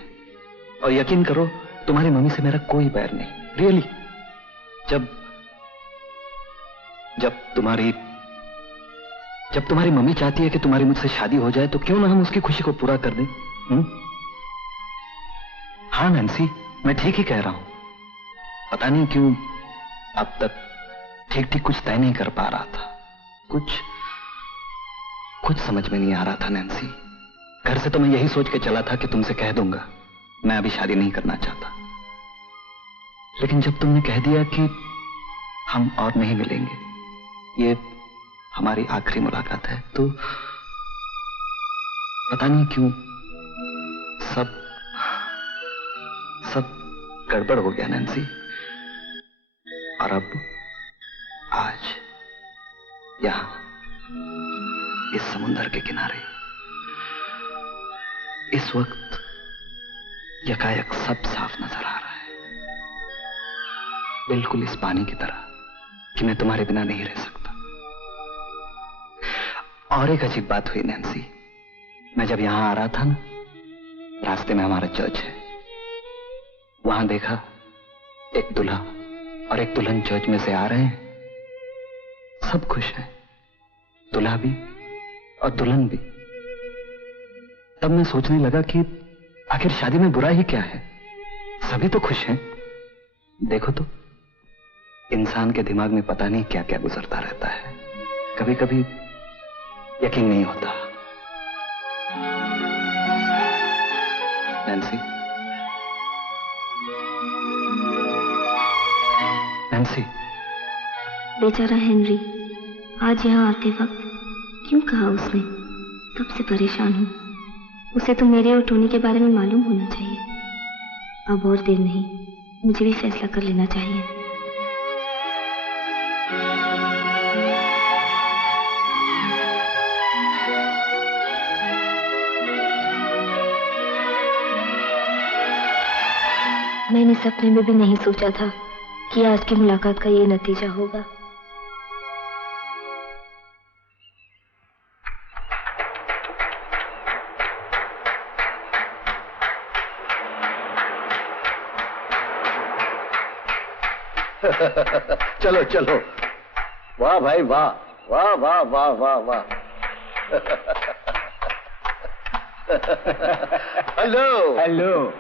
और यकीन करो, तुम्हारी मम्मी से मेरा कोई बैर नहीं, रियली। जब तुम्हारी मम्मी चाहती है कि तुम्हारी मुझसे शादी हो जाए, तो क्यों ना हम उसकी खुशी को पूरा कर दें? हाँ नैन्सी, मैं ठीक ही कह रहा हूं। पता नहीं क्यों अब तक ठीक कुछ तय नहीं कर पा रहा था। कुछ समझ में नहीं आ रहा था नैन्सी। घर से तो मैं यही सोच के चला था कि तुमसे कह दूंगा मैं अभी शादी नहीं करना चाहता। लेकिन जब तुमने कह दिया कि हम और नहीं मिलेंगे, ये हमारी आखिरी मुलाकात है, तो पता नहीं क्यों सब गड़बड़ हो गया नैन्सी। और अब आज यहां इस समुंदर के किनारे इस वक्त यकायक सब साफ नजर आ रहा है, बिल्कुल इस पानी की तरह कि मैं तुम्हारे बिना नहीं रह सकता। और एक अजीब बात हुई नैन्सी, मैं जब यहां आ रहा था ना, रास्ते में हमारा चर्च है, वहां देखा एक दूल्हा और एक दुल्हन चर्च में से आ रहे हैं। सब खुश हैं, दूल्हा भी और दुल्हन भी। तब मैं सोचने लगा कि आखिर शादी में बुरा ही क्या है, सभी तो खुश हैं। देखो तो, इंसान के दिमाग में पता नहीं क्या क्या गुजरता रहता है, कभी कभी यकीन नहीं होता। Nancy, Nancy. बेचारा हेनरी, आज यहाँ आते वक्त क्यों कहा उसने? तब से परेशान हूँ। उसे तो मेरे और टोनी के बारे में मालूम होना चाहिए। अब और देर नहीं, मुझे भी फैसला कर लेना चाहिए। मैंने सपने में भी नहीं सोचा था कि आज की मुलाकात का ये नतीजा होगा। चलो चलो, वाह भाई वाह, वाह वाह वाह वाह वाह। हेलो।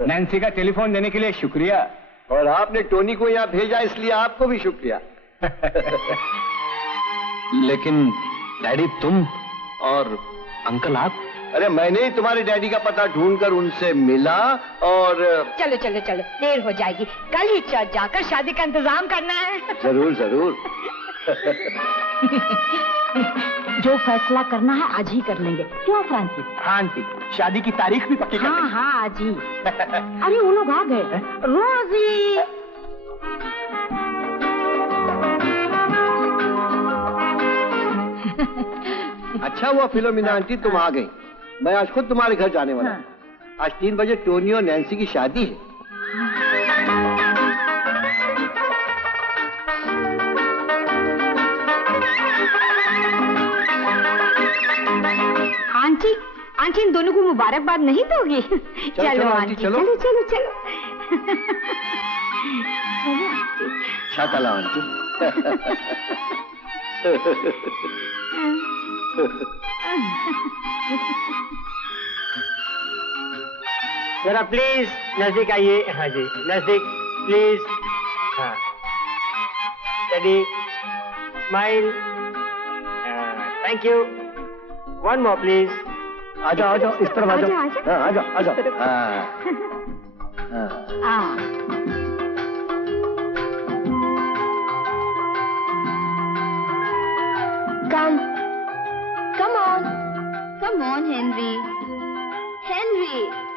नैन्सी का टेलीफोन देने के लिए शुक्रिया। और आपने टोनी को यहाँ भेजा, इसलिए आपको भी शुक्रिया। लेकिन डैडी, तुम और अंकल आप? अरे मैंने ही तुम्हारे डैडी का पता ढूंढकर उनसे मिला और चलो चलो चलो, देर हो जाएगी। कल ही चर्च जाकर शादी का इंतजाम करना है। जरूर जरूर। जो फैसला करना है आज ही कर लेंगे, क्यों फ्रांसी? हाँ आंटी, शादी की तारीख भी पक्की कर हाँ लेंगे। हाँ आज ही। अरे वो लोग आ गए। रोजी, अच्छा हुआ फिलोमिना आंटी तुम आ गई। मैं आज खुद तुम्हारे घर जाने वाला हूँ। आज 3 बजे टोनी और नैन्सी की शादी है। आंटी, आंटी इन दोनों को मुबारकबाद नहीं दोगी? चलो आंटी, चलो चलो चलो चलो। शाकाला आंटी। जरा प्लीज नजदीक आइए। हाँ जी, नजदीक प्लीज। हाँ, ready, smile, thank you. One more please. आ जाओ इस तरफ आ जाओ। हाँ आ जाओ आ जाओ। Come on, Henry. Henry.